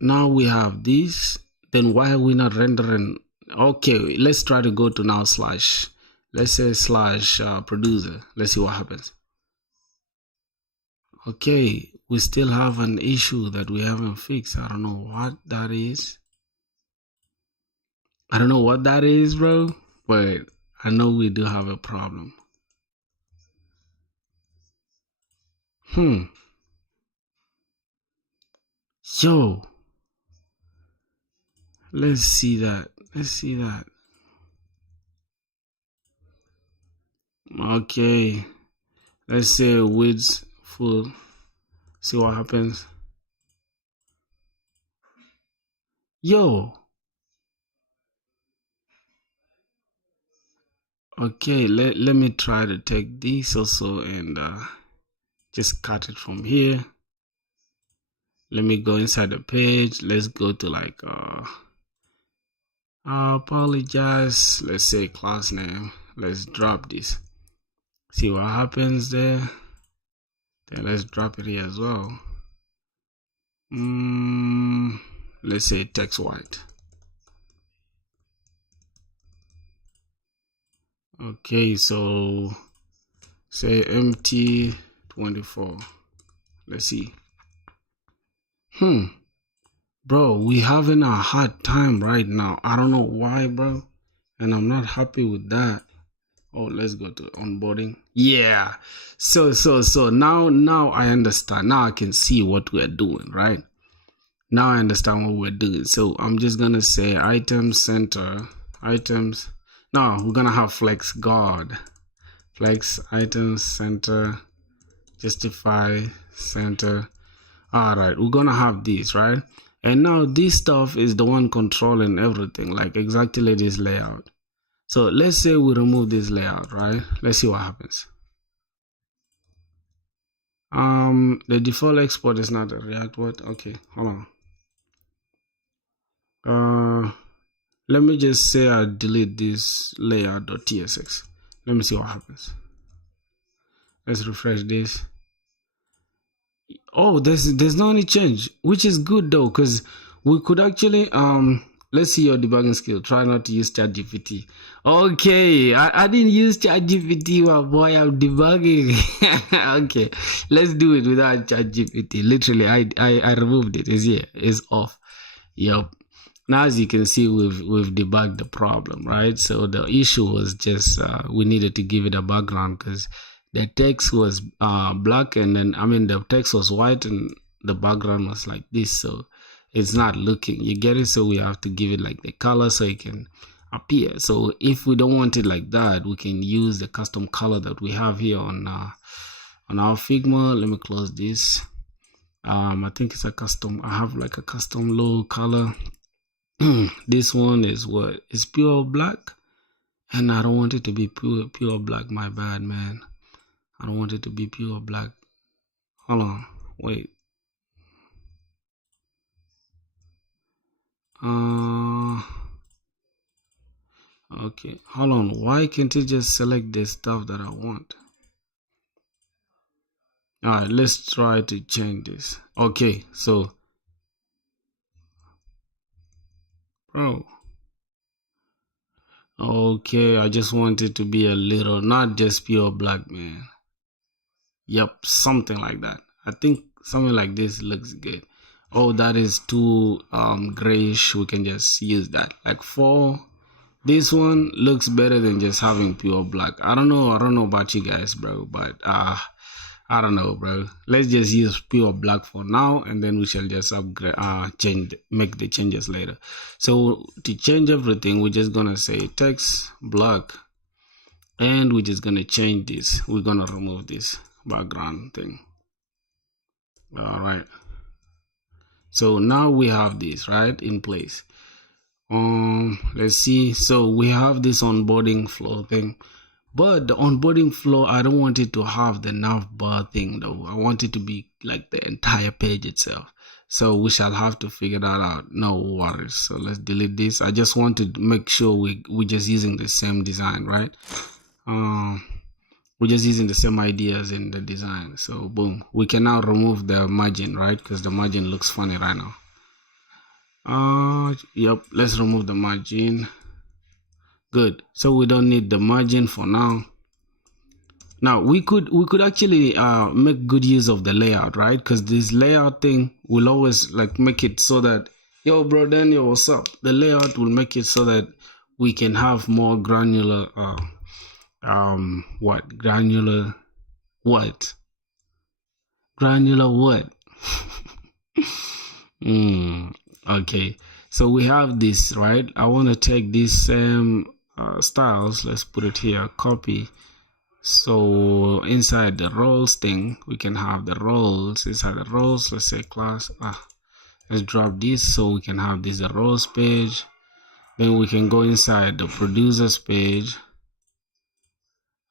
now we have this. Then why are we not rendering? Okay, let's try to go to now slash. Let's say slash producer. Let's see what happens. Okay, we still have an issue that we haven't fixed. I don't know what that is. I don't know what that is, bro, but I know we do have a problem. Yo. Let's see that. Let's see that. Okay. Let's say width full. See what happens. Yo. Okay, let me try to take this also and just cut it from here. Let me go inside the page. Let's go to like I apologize. Let's say class name. Let's drop this. See what happens there. Then let's drop it here as well. Let's say text white. Okay, so say empty 24. Let's see. Bro, we having a hard time right now. I don't know why, bro, and I'm not happy with that. Oh, let's go to onboarding. Yeah. So now I understand. Now I can see what we're doing, right? Now I understand what we're doing. So I'm just gonna say item center, items. Now we're gonna have flex guard, flex items center, justify center. All right, we're gonna have this, right? And now this stuff is the one controlling everything, like exactly this layout. So let's say we remove this layout, right? Let's see what happens. The default export is not a React what? Okay, hold on. Let me just say I delete this layout.tsx. Let me see what happens. Let's refresh this. Oh, there's no any change, which is good though, because we could actually let's see your debugging skill. Try not to use ChatGPT. Okay, I didn't use ChatGPT, my boy. I'm debugging. Okay, let's do it without ChatGPT. Literally, I removed it. It's here. It's off. Yep. Now, as you can see, we've debugged the problem, right? So the issue was just we needed to give it a background because the text was black, and then the text was white, and the background was like this. So it's not looking. You get it? So we have to give it like the color so you can appear. So if we don't want it like that, we can use the custom color that we have here on our Figma. Let me close this. I think it's a custom. I have like a custom logo color. This one is what is pure black, and I don't want it to be pure black. My bad, man. I don't want it to be pure black. Hold on, wait. Okay, hold on. Why can't you just select the stuff that I want? All right, let's try to change this. Okay, so, bro. Okay, I just want it to be a little, not just pure black, man. Yep, something like that. I think something like this looks good. Oh, that is too grayish. We can just use that. Like for this one looks better than just having pure black. I don't know about you guys, bro, but I don't know, bro. Let's just use pure black for now, and then we shall just upgrade, make the changes later. So to change everything, we're just gonna say text black, and we're just gonna change this. We're gonna remove this background thing. All right. So now we have this right in place. Let's see. So we have this onboarding flow thing. But the onboarding flow, I don't want it to have the navbar thing though. I want it to be like the entire page itself. So we shall have to figure that out. No worries. So let's delete this. I just want to make sure we're just using the same design, right? We're just using the same ideas in the design. So boom, we can now remove the margin, right? Because the margin looks funny right now. Yep, let's remove the margin. Good. So we don't need the margin for now. Now we could actually make good use of the layout, right? Because this layout thing will always like make it so that, yo bro Daniel, what's up? The layout will make it so that we can have more granular granular what okay, so we have this, right? I want to take these same styles, let's put it here, copy. So inside the roles thing, we can have the roles. Inside the roles, let's say class, let's drop this so we can have this the roles page. Then we can go inside the producers page,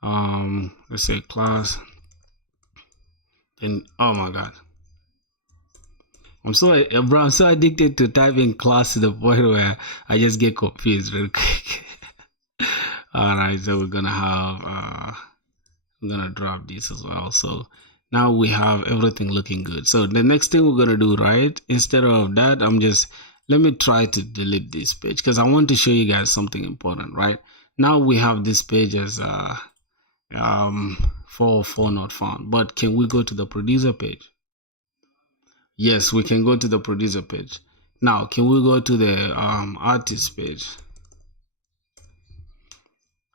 let's say class. Then oh my god, I'm so addicted to typing class to the point where I just get confused real quick. All right, so we're gonna have I'm gonna drop this as well. So now we have everything looking good. So the next thing we're gonna do, right, instead of that, let me try to delete this page because I want to show you guys something important. Right now we have this page as 404 not found, but can we go to the producer page? Yes, we can go to the producer page. Now can we go to the artist page?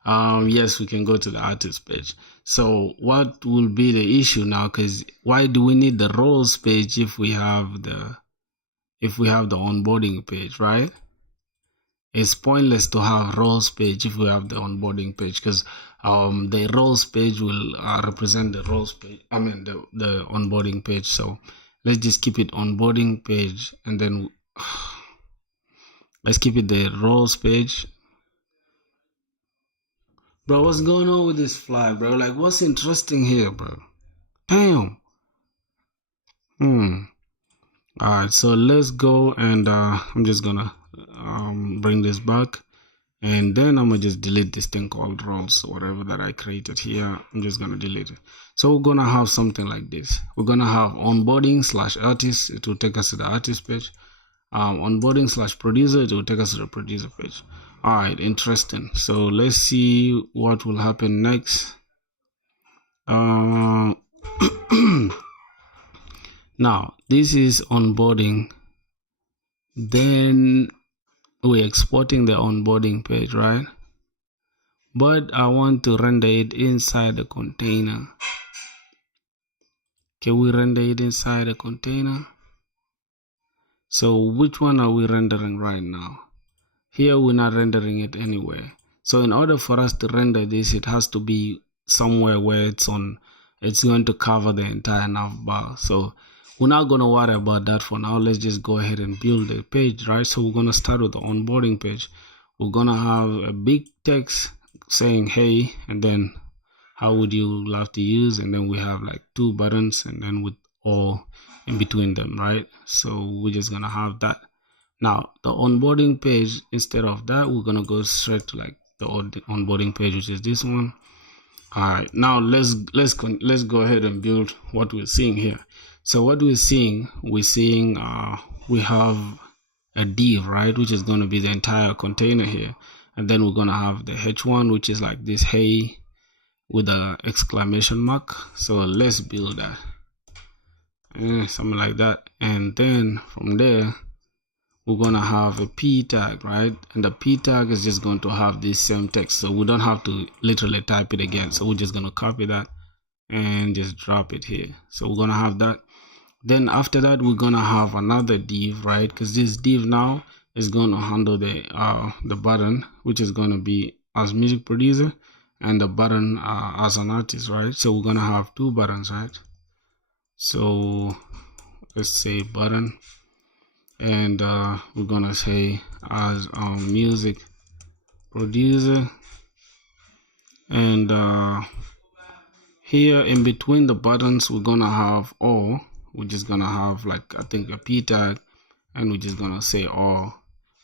Yes, we can go to the artist page. So what will be the issue now? Because why do we need the roles page if we have the onboarding page, right? It's pointless to have roles page if we have the onboarding page, because the roles page will represent the roles page. I mean the onboarding page. So let's just keep it onboarding page, and then let's keep it the roles page. Bro, what's going on with this fly, bro? Like, what's interesting here, bro? Damn. Alright, so let's go and I'm just gonna bring this back, and then I'm gonna just delete this thing called roles, whatever that I created here. I'm just gonna delete it. So we're gonna have something like this. We're gonna have onboarding / artist. It will take us to the artist page. Onboarding / producer. It will take us to the producer page. All right, interesting. So let's see what will happen next. Now this is onboarding. Then we're exporting the onboarding page, right? But I want to render it inside the container. Can we render it inside the container? So which one are we rendering right now? Here we're not rendering it anywhere. So in order for us to render this, it has to be somewhere where it's going to cover the entire nav bar. So we're not going to worry about that for now. Let's just go ahead and build the page, right? So we're going to start with the onboarding page. We're going to have a big text saying hey, and then how would you love to use, and then we have like 2 buttons, and then with all in between them, right? So we're just gonna have that. Now the onboarding page, instead of that, we're gonna go straight to like the onboarding page, which is this one. All right, now let's go ahead and build what we're seeing here. So what we're seeing we have a div, right, which is going to be the entire container here, and then we're going to have the h1, which is like this hey with an exclamation mark. So let's build that, something like that. And then from there we're going to have a p tag, right? And the p tag is just going to have this same text, so we don't have to literally type it again. So we're just going to copy that and just drop it here. So we're going to have that. Then after that, we're going to have another div, right? Because this div now is going to handle the button, which is going to be as music producer, and the button as an artist, right? So we're going to have 2 buttons, right? So let's say button, and we're going to say as music producer, and here in between the buttons we're going to have all. We're just gonna have like, I think, a p tag, and we're just gonna say all.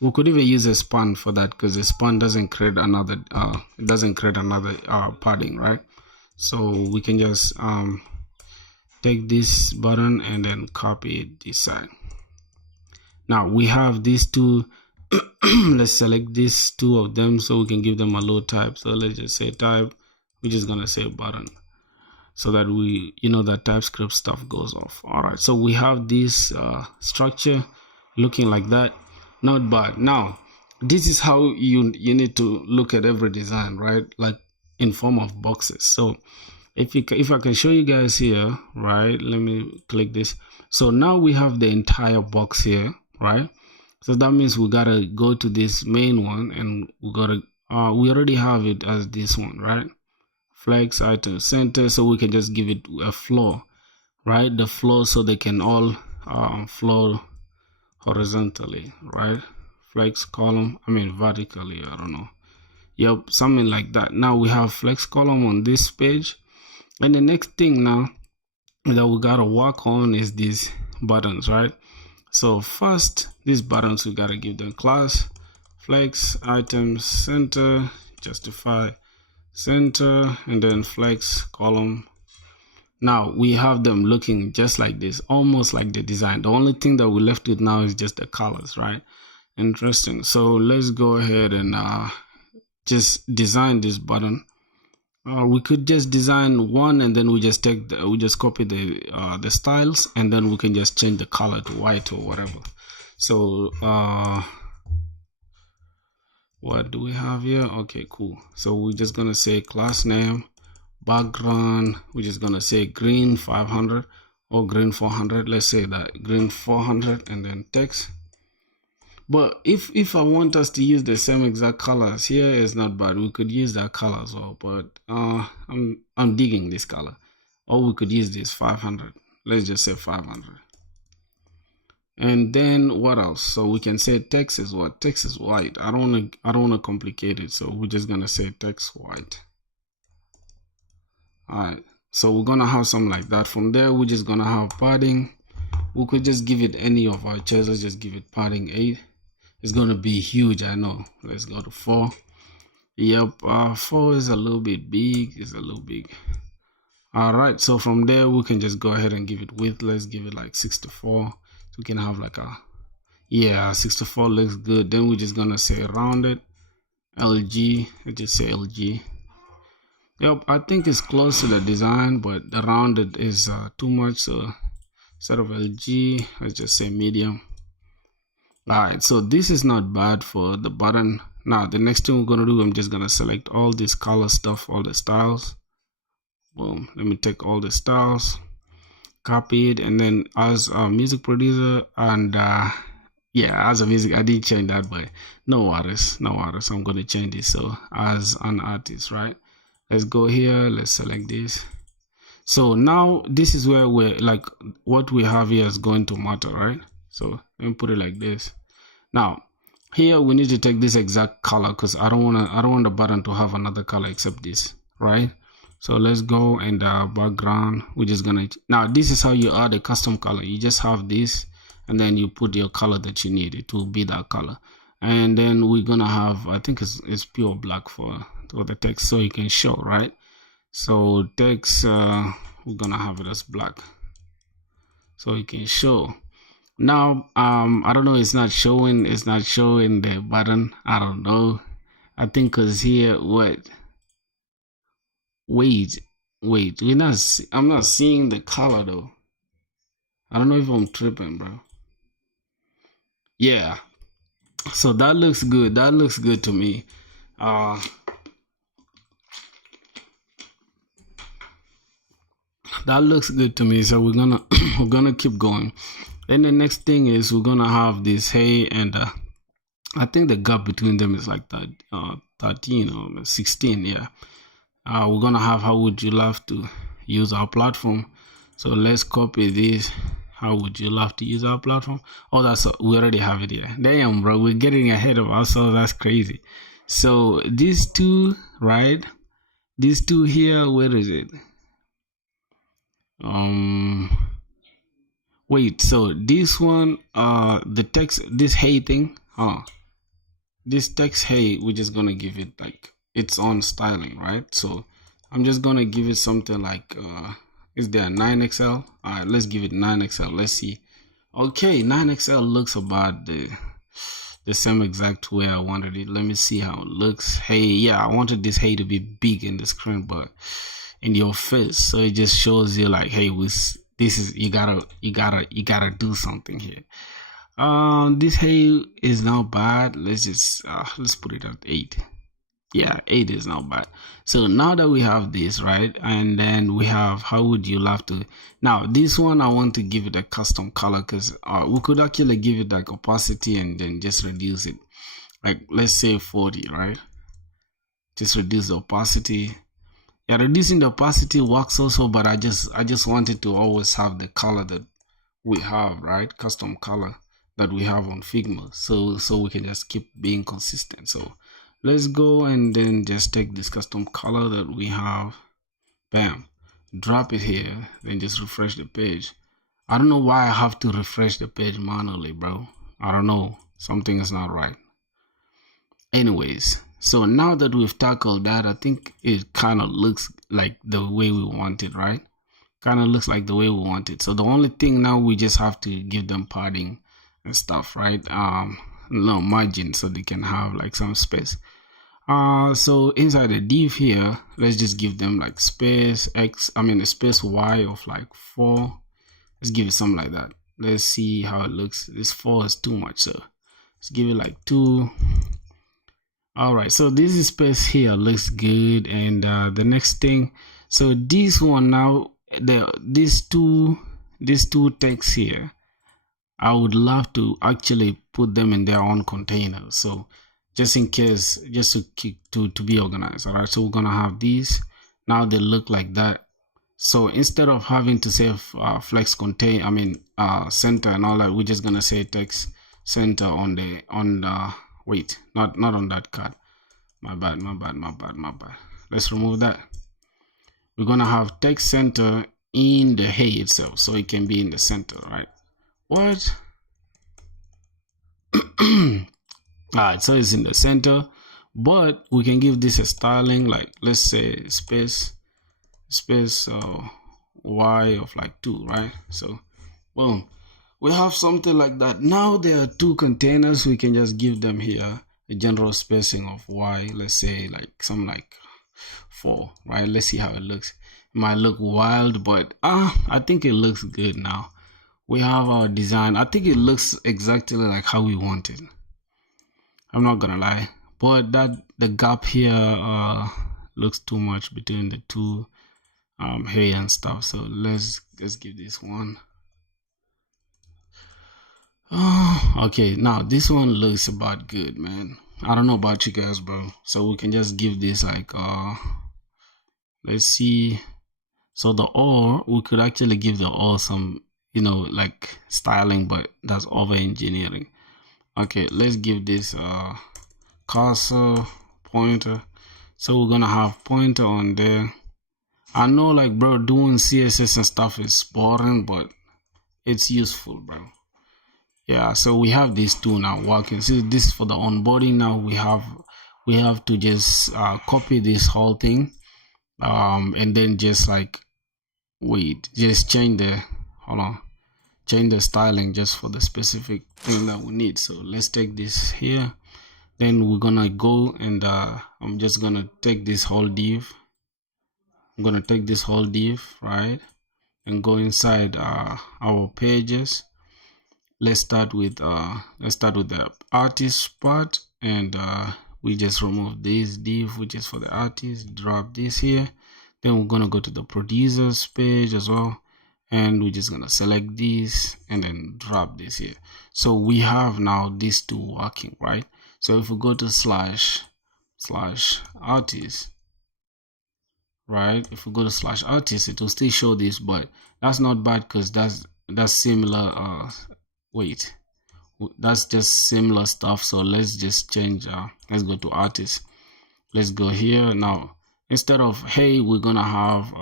We could even use a span for that, because a span doesn't create another padding, right? So we can just take this button and then copy it this side. Now we have these 2 let's select these 2 of them so we can give them a load type. So let's just say type, we're just gonna say button, so that we, that TypeScript stuff goes off. All right, so we have this structure looking like that. Not bad. Now this is how you need to look at every design, right? Like in form of boxes. So if I can show you guys here, right, let me click this. So now we have the entire box here, right? So that means we gotta go to this main one, and we already have it as this one, right? Flex item center, so we can just give it a flow, right? The flow, so they can all flow horizontally, right? Flex column, vertically, I don't know. Yep, something like that. Now we have flex column on this page, and the next thing now that we gotta work on is these buttons, right? So first, these buttons, we gotta give them class flex item center, justify center, and then flex column. Now we have them looking just like this, almost like the design. The only thing that we left with now is just the colors, right? Interesting. So let's go ahead and just design this button. We could just design one, and then we just copy the styles, and then we can just change the color to white or whatever. So what do we have here? Okay, cool. So we're just gonna say class name, background, we're just gonna say green 500 or green 400. Let's say that green 400, and then text. But if I want us to use the same exact colors here, it's not bad. We could use that color as well, but I'm digging this color. Or we could use this 500. Let's just say 500. And then what else? So we can say text is what? Text is white. I don't wanna complicate it, so we're just gonna say text white. Alright, so we're gonna have something like that. From there, we're just gonna have padding. We could just give it any of our choice. Let's just give it padding 8. It's gonna be huge, I know. Let's go to 4. Yep, 4 is a little bit big. It's a little big. Alright, so from there we can just go ahead and give it width. Let's give it like 64. So we can have like 64 looks good. Then we're just gonna say rounded LG. Let's just say LG. Yep, I think it's close to the design, but the rounded is too much. So instead of LG, let's just say medium. Alright, so this is not bad for the button. Now the next thing we're gonna do, I'm just gonna select all this color stuff, all the styles. Boom, let me take all the styles, copy it, and then as a music producer, and Yeah, as a music, I did change that, but no worries, no worries. I'm gonna change this. So as an artist, right? Let's go here. Let's select this. So now this is where we're like what we have here is going to matter, right? So let me put it like this. Now here we need to take this exact color because I don't want the button to have another color except this, right? So let's go and background. We're just gonna now this is how you add a custom color. You just have this and then you put your color that you need. It will be that color. And then we're gonna have, I think it's pure black for the text so you can show, right? So text we're gonna have it as black so you can show. Now I don't know, it's not showing the button. I don't know. I think because here wait I'm not seeing the color though. I don't know if I'm tripping, bro. Yeah, so that looks good. That looks good to me. That looks good to me. So we're gonna we're gonna keep going. Then the next thing is we're gonna have this hey, and I think the gap between them is like that 13 or 16. Yeah. We're gonna have how would you love to use our platform. So let's copy this. How would you love to use our platform? Oh, that's we already have it here. Damn, bro, we're getting ahead of ourselves. That's crazy. So these two, right? These two here, where is it? Wait, so this one, the text, this hey thing, this text hey, we're just gonna give it like its own styling, right? So I'm just gonna give it something like is there 9XL? All right, let's give it 9XL. Let's see. Okay, 9XL looks about the same exact way I wanted it. Let me see how it looks. Hey, yeah, I wanted this hey to be big in the screen, but in your face, so it just shows you like, hey, this is you gotta do something here. This hey is not bad. Let's just let's put it at 8. Yeah, 8 is not bad. So now that we have this, right, and then we have how would you love to now this one I want to give it a custom color because we could actually give it like opacity and then just reduce it, like let's say 40, right? Just reduce the opacity. Yeah, reducing the opacity works also, but I just wanted to always have the color that we have, right? Custom color that we have on Figma, so we can just keep being consistent. So let's go and then just take this custom color that we have, bam, drop it here, then just refresh the page. I don't know why I have to refresh the page manually, bro. I don't know, something is not right. Anyways, so now that we've tackled that, I think it kind of looks like the way we want it, right? Kind of looks like the way we want it. So the only thing now, we just have to give them padding and stuff, right? No margin, so they can have like some space. So inside the div here, let's just give them like space space y of like 4. Let's give it something like that. Let's see how it looks. This 4 is too much, so let's give it like 2. All right, so this space here looks good. And the next thing, so this one now, these two texts here, I would love to actually put them in their own container, so just in case, just to be organized. All right, so we're gonna have these now. They look like that. So instead of having to say flex contain, center and all that, we're just gonna say text center on the wait, not on that card. My bad. Let's remove that. We're gonna have text center in the hey itself, so it can be in the center, right? What? Alright, so it's in the center, but we can give this a styling, like let's say space y of like 2, right? So boom, we have something like that. Now there are 2 containers. We can just give them here a general spacing of y, let's say like something like 4, right? Let's see how it looks. It might look wild, but I think it looks good. Now we have our design. I think it looks exactly like how we want it. I'm not gonna lie, but the gap here looks too much between the 2 hey and stuff. So let's give this one Okay, now this one looks about good, man. I don't know about you guys, bro. So we can just give this like let's see. So the or we could actually give the or some, like styling, but that's over engineering. Okay, let's give this cursor pointer. So we're gonna have pointer on there. I know, like, bro, doing CSS and stuff is boring, but it's useful, bro. Yeah, so we have these two now working. See, this is for the onboarding. Now we have to just copy this whole thing, and then just like just change the styling just for the specific thing that we need. So let's take this here. Then we're gonna go and I'm just gonna take this whole div. I'm gonna take this whole div, right, and go inside our pages. Let's start with the artist part, and we just remove this div, which is for the artist. Drop this here. Then we're gonna go to the producers page as well, and we're just gonna select this and then drop this here. So we have now these two working, right? So if we go to slash artist, right, if we go to slash artist, it will still show this, but that's not bad because that's similar. Wait, that's just similar stuff. So let's just change. Let's go to artist. Let's go here now. Instead of hey, we're gonna have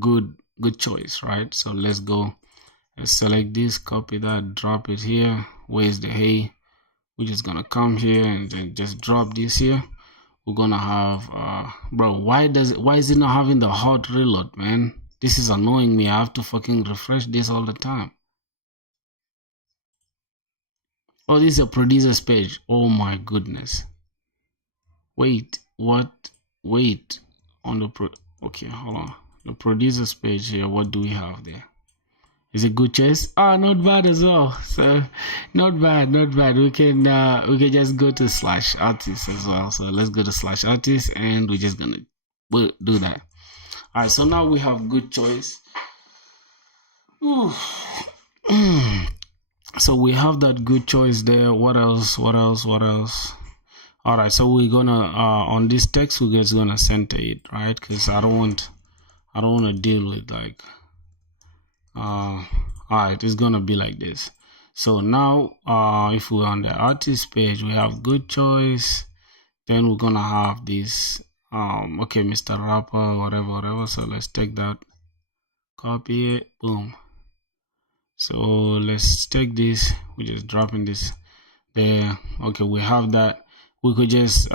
good choice, right? So let's go and select this, copy that, drop it here. Where's the hey? We're just gonna come here and then just drop this here. We're gonna have bro, why is it not having the hot reload, man? This is annoying me. I have to fucking refresh this all the time. Oh, this is a producer's page. Oh my goodness. Wait, what? Wait, on the okay, hold on. The producer's page here, what do we have there? Is it good chess? Not bad as well. So not bad. We can just go to slash artist as well. So let's go to slash artist and we're just gonna do that. All right, so now we have good choice. So we have that good choice there. What else? All right, so we're gonna on this text we're just gonna center it, right? Because I don't want to deal with like all right, it's gonna be like this. So now if we're on the artist page, we have good choice. Then we're gonna have this okay, Mr. Rapper, whatever. So let's take that, copy it, boom. So let's take this, we're just dropping this there. Okay, we have that. We could just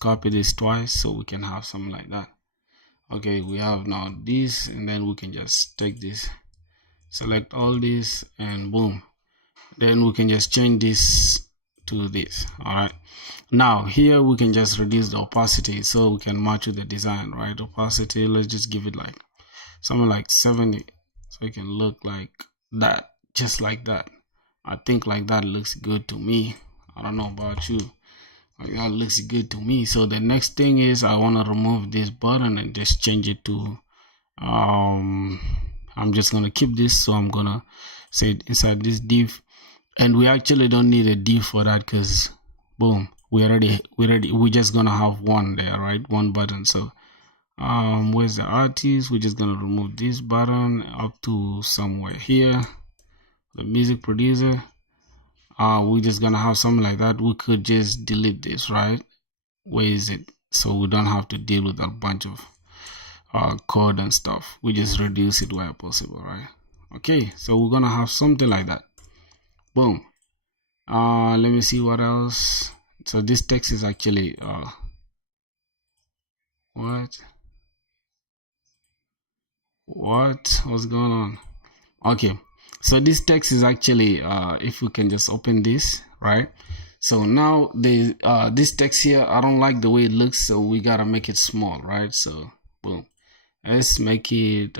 copy this twice so we can have something like that. Okay, we have now this, and then we can just take this, select all this, and boom. Then we can just change this to this. All right, now here we can just reduce the opacity so we can match with the design, right? Opacity, let's just give it like something like 70, so it can look like that, just like that. I think like that looks good to me. I don't know about you. Like that looks good to me. So the next thing is I want to remove this button and just change it to I'm just gonna keep this, so I'm gonna say it inside this div, and we actually don't need a div for that because boom, we're just gonna have one there, right? One button. So where's the artist? We're just gonna remove this button up to somewhere here, the music producer. We're just gonna have something like that. We could just delete this, right? Where is it? So we don't have to deal with a bunch of code and stuff. We just reduce it where possible, right? Okay, so we're gonna have something like that. Boom. Let me see what else. So this text is actually what's going on? Okay, so this text is actually if we can just open this, right? So now the this text here, I don't like the way it looks, so we gotta make it small, right? So boom, let's make it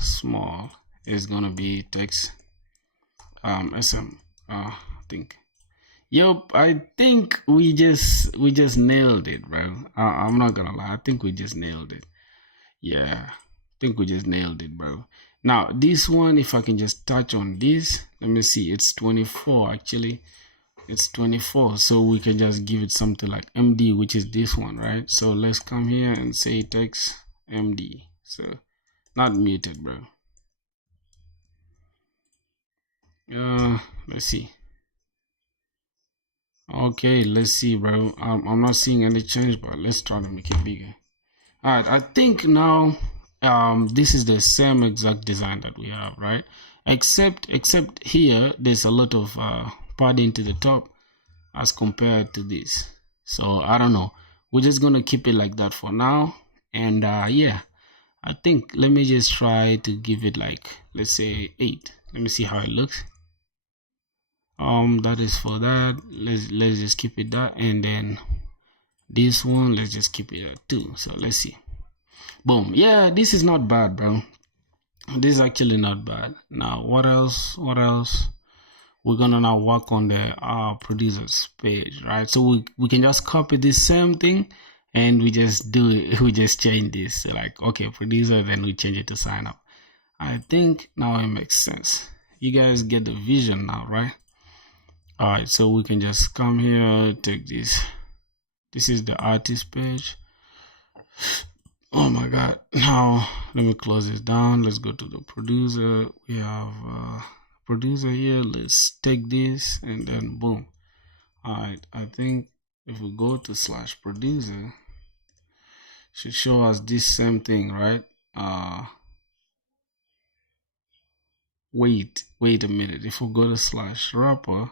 small. It's gonna be text SM I think. Yup, I think we just nailed it, bro. I'm not gonna lie, I think we just nailed it. Yeah, I think we just nailed it, bro. Now this one, if I can just touch on this, let me see, it's 24 actually. It's 24, so we can just give it something like MD, which is this one, right? So let's come here and say text MD. So not muted, bro. Let's see. Okay, let's see, bro. I'm not seeing any change, but let's try to make it bigger. All right, I think now this is the same exact design that we have, right? Except here there's a lot of padding to the top as compared to this. So I don't know, we're just gonna keep it like that for now. And yeah, I think let me just try to give it like, let's say 8. Let me see how it looks. That is for that. Let's just keep it that, and then this one, let's just keep it at 2. So let's see. Boom. Yeah, this is not bad, bro. This is actually not bad. Now what else? We're gonna now work on the producers page, right? So we can just copy this same thing and we just do it. We just change this, so like, okay, producer, then we change it to sign up. I think now it makes sense. You guys get the vision now, right? All right, so we can just come here, take this. This is the artist page. Oh my god. Now let me close this down. Let's go to the producer. We have producer here. Let's take this and then boom. All right, I think if we go to /producer, should show us this same thing, right? Wait a minute. If we go to /rapper,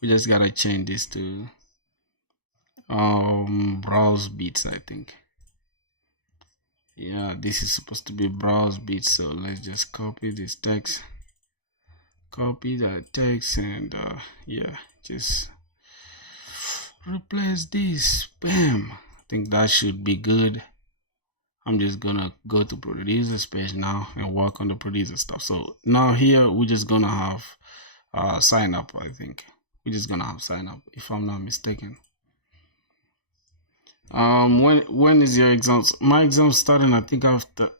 we just gotta change this to browse beats, I think. Yeah, this is supposed to be browse beats. So let's just copy this text, copy that text, and yeah, just replace this. Bam. I think that should be good. I'm just gonna go to producer's page now and work on the producer stuff. So now here we're just gonna have sign up. I think we're just gonna have sign up, if I'm not mistaken. When is your exams? My exams starting, I think after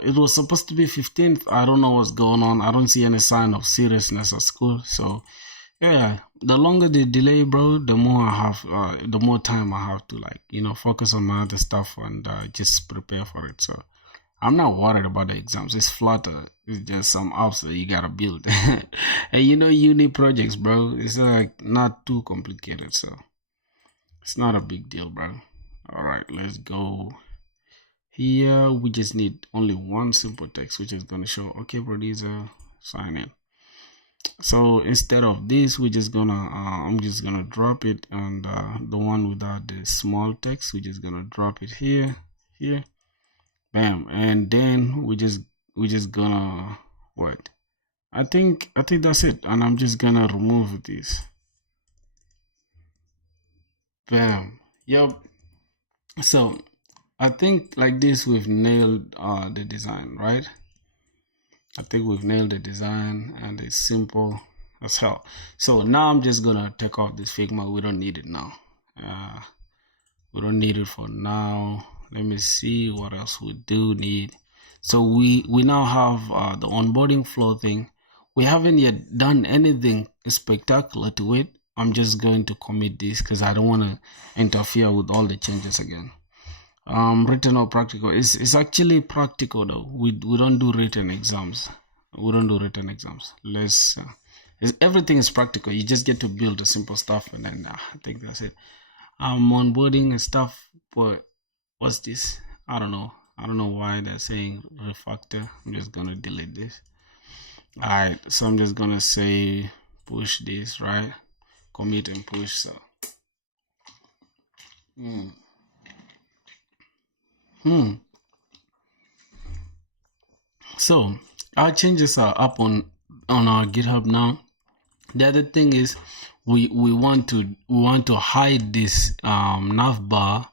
it was supposed to be 15th. I don't know what's going on. I don't see any sign of seriousness at school. So yeah, the longer the delay, bro, the more I have the more time I have to, like, you know, focus on my other stuff and just prepare for it. So I'm not worried about the exams. It's Flutter. It's just some apps that you gotta build. And you know, uni projects, bro, it's like not too complicated, so it's not a big deal, bro. All right, let's go. Here we just need only one simple text, which is going to show, okay, producer, sign in. So instead of this, we're just gonna I'm just gonna drop it, and the one without the small text, we're just gonna drop it here, bam. And then we just gonna what, I think that's it. And I'm just gonna remove this, bam. Yep. So I think like this we've nailed the design, right? I think we've nailed the design, and it's simple as hell. So now I'm just gonna take off this Figma. We don't need it now. We don't need it for now. Let me see what else we do need. So we now have the onboarding flow thing. We haven't yet done anything spectacular to it. I'm just going to commit this because I don't want to interfere with all the changes again. Written or practical? It's actually practical though. We don't do written exams. We don't do written exams. Let's everything is practical. You just get to build the simple stuff, and then I think that's it. Onboarding and stuff. But what's this? I don't know why they're saying refactor. I'm just gonna delete this. All right, so I'm just gonna say push this, right? Commit and push. So so our changes are up on our GitHub now. The other thing is we want to hide this navbar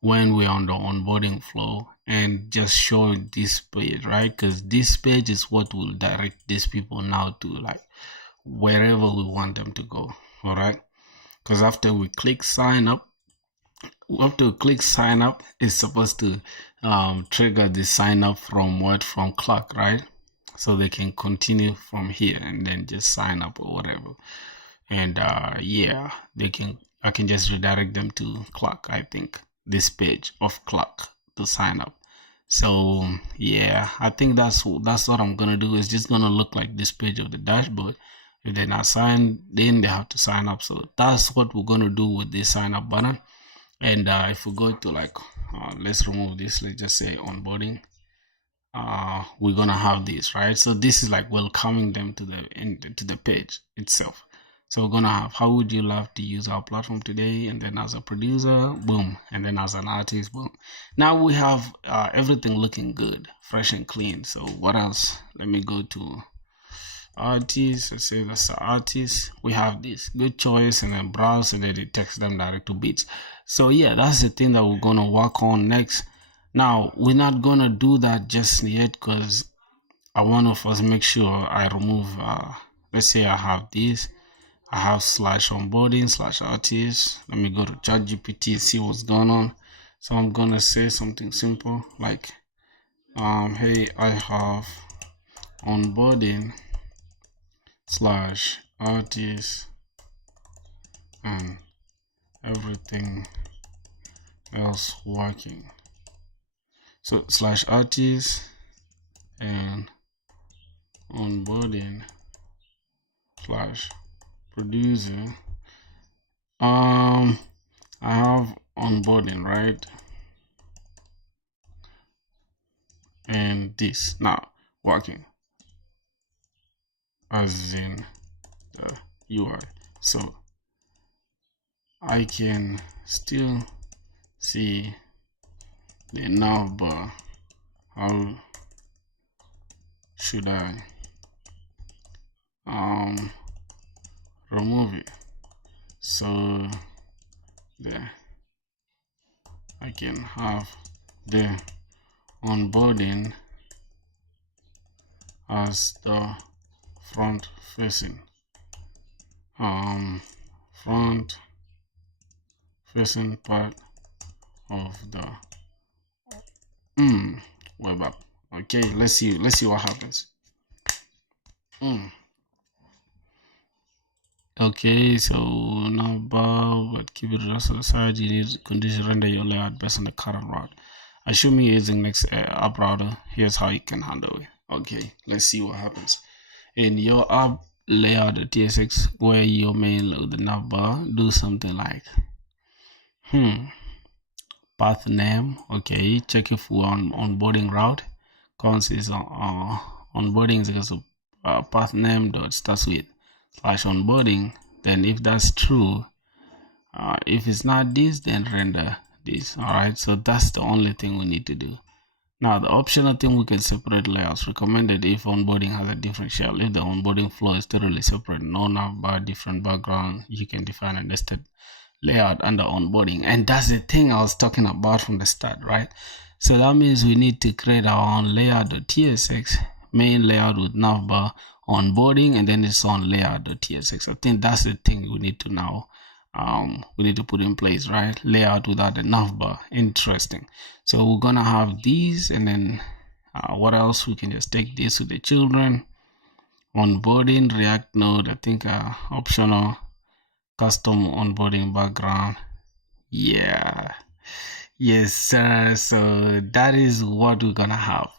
when we're on the onboarding flow, and just show this page, right? Because this page is what will direct these people now to, like, wherever we want them to go. All right, because after we click sign up, it's supposed to trigger the sign up from Clock, right? so they can continue from here and then just sign up or whatever. And yeah, I can just redirect them to Clock, I think, this page of Clock to sign up. So yeah, I think that's what I'm gonna do. It's just gonna look like this page of the dashboard. If they're not signed, then they have to sign up. So that's what we're gonna do with this sign up button. And if we go to like let's remove this, let's just say onboarding, we're gonna have this, right? So this is like welcoming them to the page itself. So we're gonna have, how would you love to use our platform today? And then as a producer, boom. And then as an artist, boom. Now we have everything looking good, fresh and clean. So what else? Let me go to artists. Let's say that's the artist. We have this good choice, and then browse, and then it takes them direct to Beats. So yeah, that's the thing that we're gonna work on next. Now we're not gonna do that just yet because I want to first make sure I remove let's say I have this, I have /onboarding/artist. Let me go to ChatGPT, see what's going on. So I'm gonna say something simple like hey, I have onboarding/artist and everything else working. So /artist and onboarding/producer. I have onboarding, right? And this now working as in the UI. So I can still see the nav bar. How should I remove it? So there I can have the onboarding as the front facing part of the web app. Okay, let's see what happens. Okay, so now but keep it rest aside. You need to condition render your layout based on the current route. Assuming you're using next app router, here's how you can handle it. Okay, let's see what happens. In your app layout.tsx, where your main load the navbar, do something like path name. Okay, check if we're on onboarding route. Cons is onboarding is equal to path name dot starts with /onboarding. Then if that's true, if it's not this, then render this. All right, so that's the only thing we need to do. Now the optional thing, we can separate layouts. Recommended if onboarding has a different shell. If the onboarding flow is totally separate, no navbar, different background, you can define a nested layout under onboarding. And that's the thing I was talking about from the start, right? So that means we need to create our own layout.tsx main layout with navbar onboarding, and then its own layout.tsx. I think that's the thing we need to now we need to put in place, right? Layout without the navbar. Interesting. So we're gonna have these, and then what else? We can just take this with the children, onboarding, React Node, I think optional, custom onboarding background. Yeah, yes sir. So that is what we're gonna have.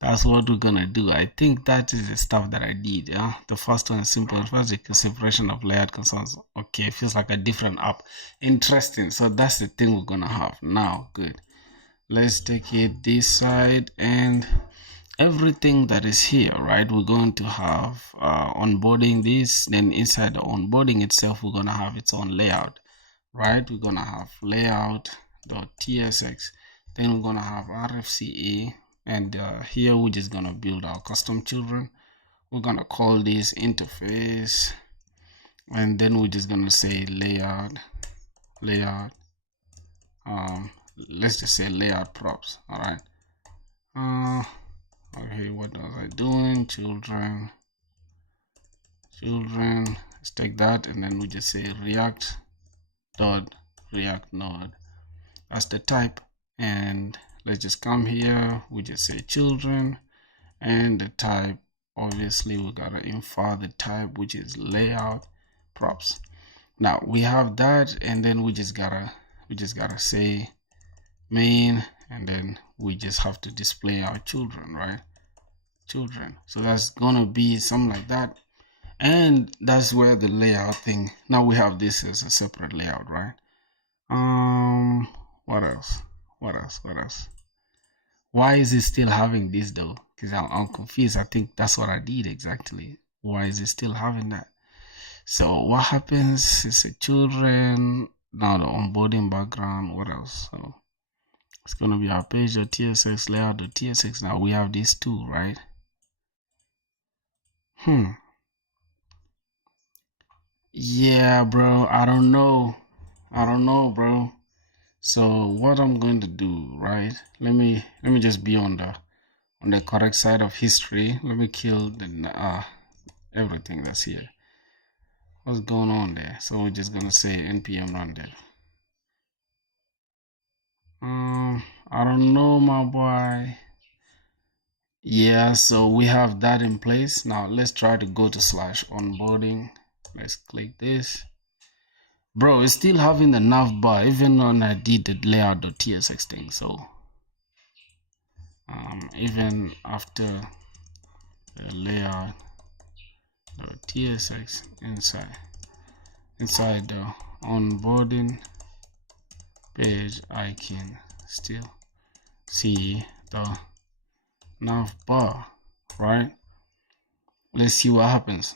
That's what we're gonna do. I think that is the stuff that I did. Yeah, the first one is simple. First, the separation of layout concerns. Okay, it feels like a different app. Interesting. So that's the thing we're gonna have now. Good. Let's take it this side, and everything that is here, right? We're going to have onboarding this. Then inside the onboarding itself, we're gonna have its own layout, right? We're gonna have layout.tsx. Then we're gonna have RFCE. And here we're just gonna build our custom children. We're gonna call this interface, and then we're just gonna say layout let's just say layout props. All right, okay, what was I doing? Children, let's take that, and then we just say react node. That's the type, and let's just come here, we just say children, And the type, obviously we gotta infer the type, which is layout props. Now we have that, and then we just gotta say main, and then we just have to display our children, right? Children. So that's gonna be something like that. And that's where the layout thing, now we have this as a separate layout, right? What else? Why is it still having this though? Because I'm confused. I think that's what I did exactly. Why is it still having that? So what happens is the children, now the onboarding background, what else? So it's gonna be our page.tsx, layout.tsx. Now we have these two, right? Yeah, bro, I don't know, bro. So what I'm going to do, right? Let me just be on the correct side of history. Let me kill the everything that's here. What's going on there? So we're just gonna say npm run dev. I don't know, my boy. Yeah, so we have that in place. Now let's try to go to /onboarding. Let's click this. Bro, it's still having the nav bar even when I did the layout.tsx thing. So even after the layout.tsx inside the onboarding page, I can still see the nav bar, right? Let's see what happens.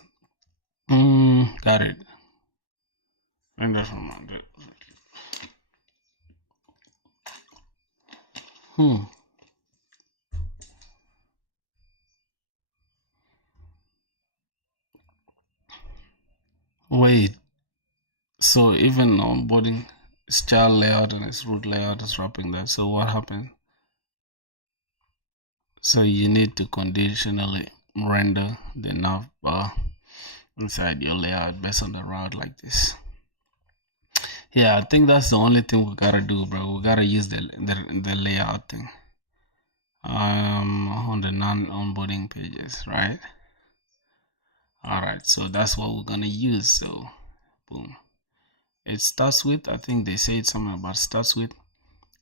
Got it. And that's from Wait, so even onboarding its child layout and its root layout is wrapping that. So what happened? So you need to conditionally render the nav bar inside your layout based on the route like this. Yeah, I think that's the only thing we gotta do, bro. We gotta use the layout thing on the non-onboarding pages, right? All right, so that's what we're gonna use. So boom, it starts with, I think they said something about starts with.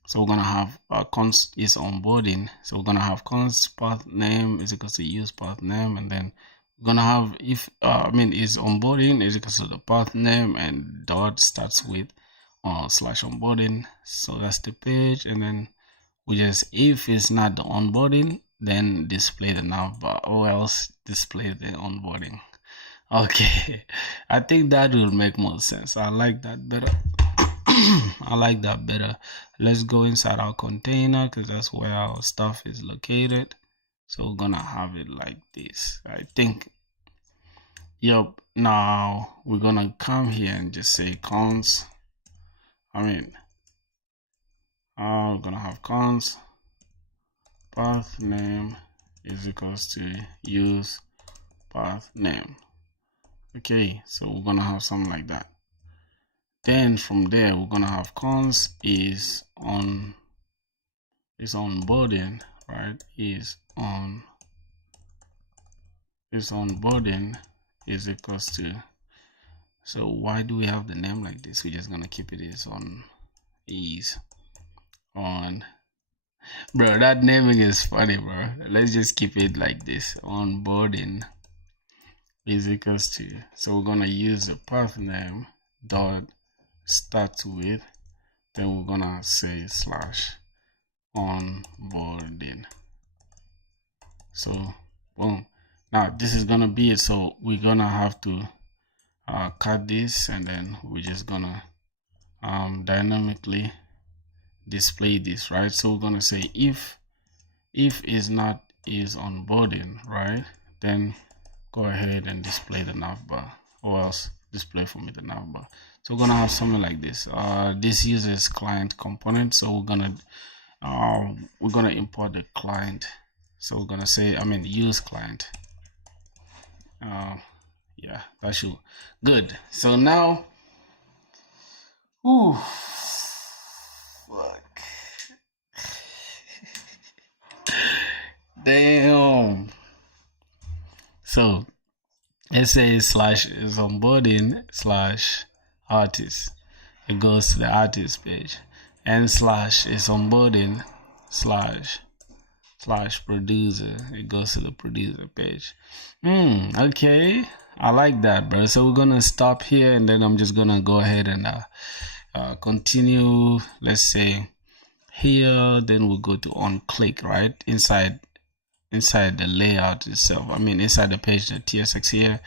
So we're gonna have const is onboarding. So we're gonna have const path name is equals to use path name, and then we're gonna have if is onboarding is equals to the path name and dot starts with /onboarding. So that's the page, and then we just, if it's not the onboarding, then display the nav bar, or else display the onboarding. Okay, I think that will make more sense. I like that better. I like that better. Let's go inside our container because that's where our stuff is located. So we're gonna have it like this, I think. Yep. Now we're gonna come here and just say cons. We're gonna have cons path name is equals to use path name. Okay, so we're gonna have something like that. Then from there we're gonna have cons is onboarding, right? Is onboarding is equals to, so why do we have the name like this? We're just gonna keep it as on bro, that naming is funny, bro. Let's just keep it like this. Onboarding is equals to, so we're gonna use the path name dot start with, then we're gonna say /onboarding. So boom, now this is gonna be it. So we're gonna have to cut this, and then we're just gonna dynamically display this, right? So we're gonna say if is not is onboarding, right, then go ahead and display the nav bar, or else display for me the nav bar. So we're gonna have something like this. This uses client component, so we're gonna import the client. So we're gonna say use client. Yeah, that should good. So now, fuck. Damn. So let's say slash is onboarding slash artist. It goes to the artist page. And slash is onboarding slash producer. It goes to the producer page. Okay. I like that, bro. So we're gonna stop here, and then I'm just gonna go ahead and continue. Let's say here, then we'll go to on click, right? Inside the layout itself. I mean, inside the page, the TSX here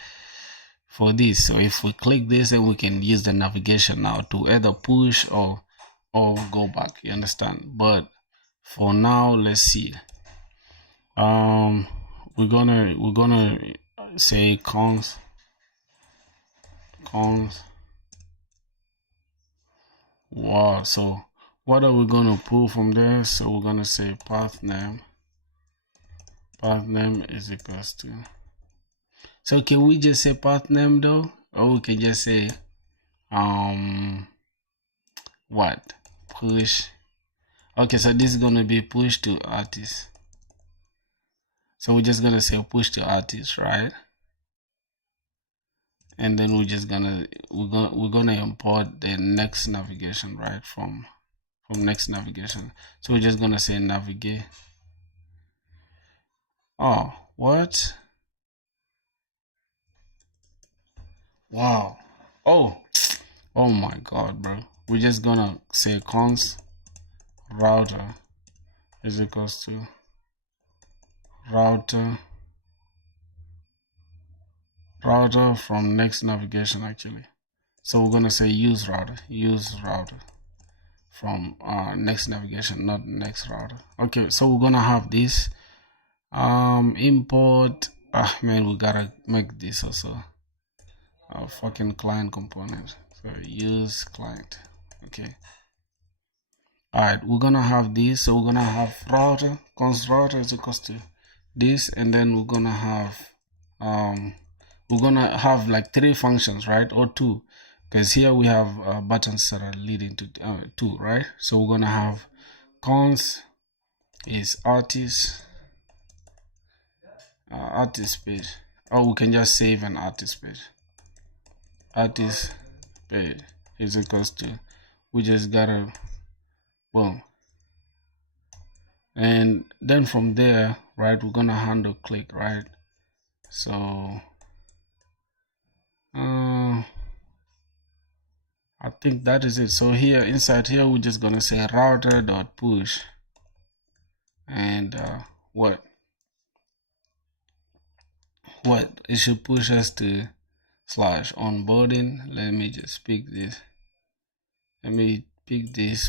for this. So if we click this, then we can use the navigation now to either push or go back. You understand? But for now, let's see. We're gonna say cons. Wow. So what are we gonna pull from there? So we're gonna say path name. Path name is equals to. So can we just say path name though, or we can just say what push? Okay, so this is gonna be push to artist. So we're just gonna say push to artist, right? And then we're gonna import the next navigation, right? From next navigation. So we're just gonna say navigate. Oh, what? Wow. Oh my god, bro. We're just gonna say cons router is equals to router from next navigation actually. So we're gonna say use router from next navigation, not next router. Okay, so we're gonna have this import. Man, we gotta make this also a fucking client component. So use client. Okay. Alright, we're gonna have this. So we're gonna have router, const router is equals to this, and then we're gonna have like 3 functions, right? Or 2, because here we have buttons that are leading to 2, right? So we're gonna have cons is artist page. Or we can just save an artist page. Artist page is equals to, we just gotta boom, and then from there, right, we're gonna handle click, right? So I think that is it. So here inside here, we're just gonna say router dot push, and what it should push us to slash onboarding. Let me just pick this.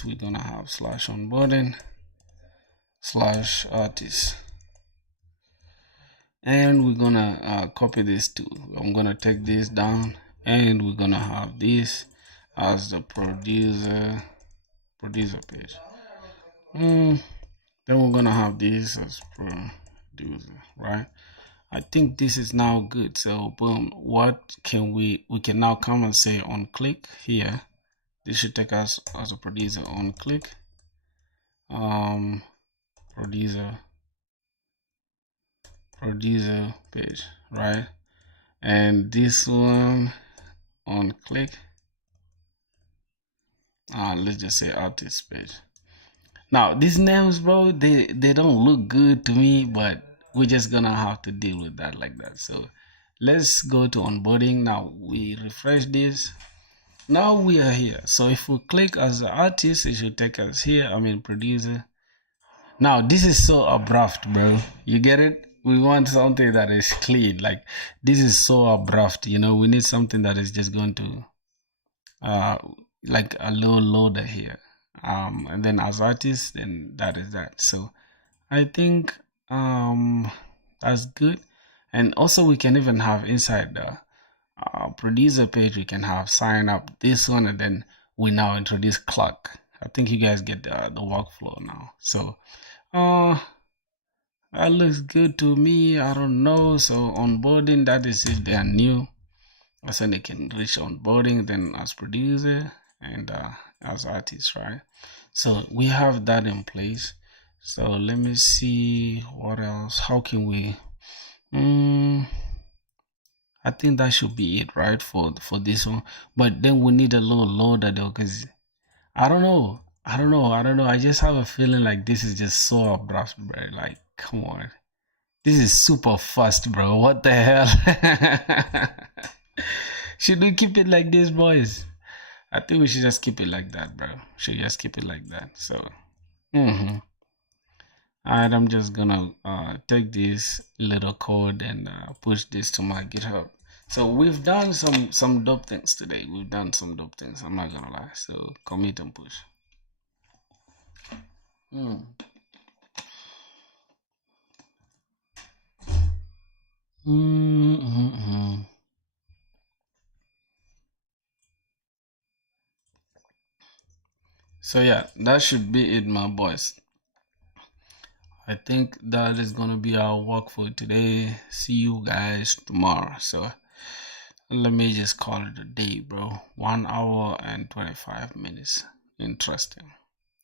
We're gonna have slash onboarding slash artist, and we're gonna copy this too. I'm gonna take this down, and we're gonna have this as the producer page. Then we're gonna have this as producer, right? I think this is now good. So boom, what can we can now come and say on click here. This should take us as a producer on click. Producer page, right? And this one on click. Let's just say artist page. Now these names, bro, they don't look good to me, but we're just gonna have to deal with that like that. So let's go to onboarding. Now we refresh this. Now we are here. So if we click as an artist, it should take us here. I mean producer. Now this is so abrupt, bro. You get it? We want something that is clean. Like this is so abrupt, you know. We need something that is just going to like a low loader here. And then as artists, then that is that. So I think that's good. And also we can even have inside the producer page, we can have sign up this one, and then we now introduce clock. I think you guys get the workflow now. So that looks good to me. I don't know. So onboarding, that is if they are new. So they can reach onboarding, then as producer and as artist, right? So we have that in place. So let me see what else. How can we I think that should be it, right, for this one. But then we need a little loader though, cause I don't know. I just have a feeling like this is just so abrupt, bro. Like, come on. This is super fast, bro. What the hell? Should we keep it like this, boys? I think we should just keep it like that, bro. Should just keep it like that. So, alright, I'm just gonna take this little code and push this to my GitHub. So we've done some dope things today. We've done some dope things. I'm not gonna lie. So commit and push. So yeah, that should be it, my boys. I think that is gonna be our work for today. See you guys tomorrow. So let me just call it a day, bro. 1 hour and 25 minutes. Interesting.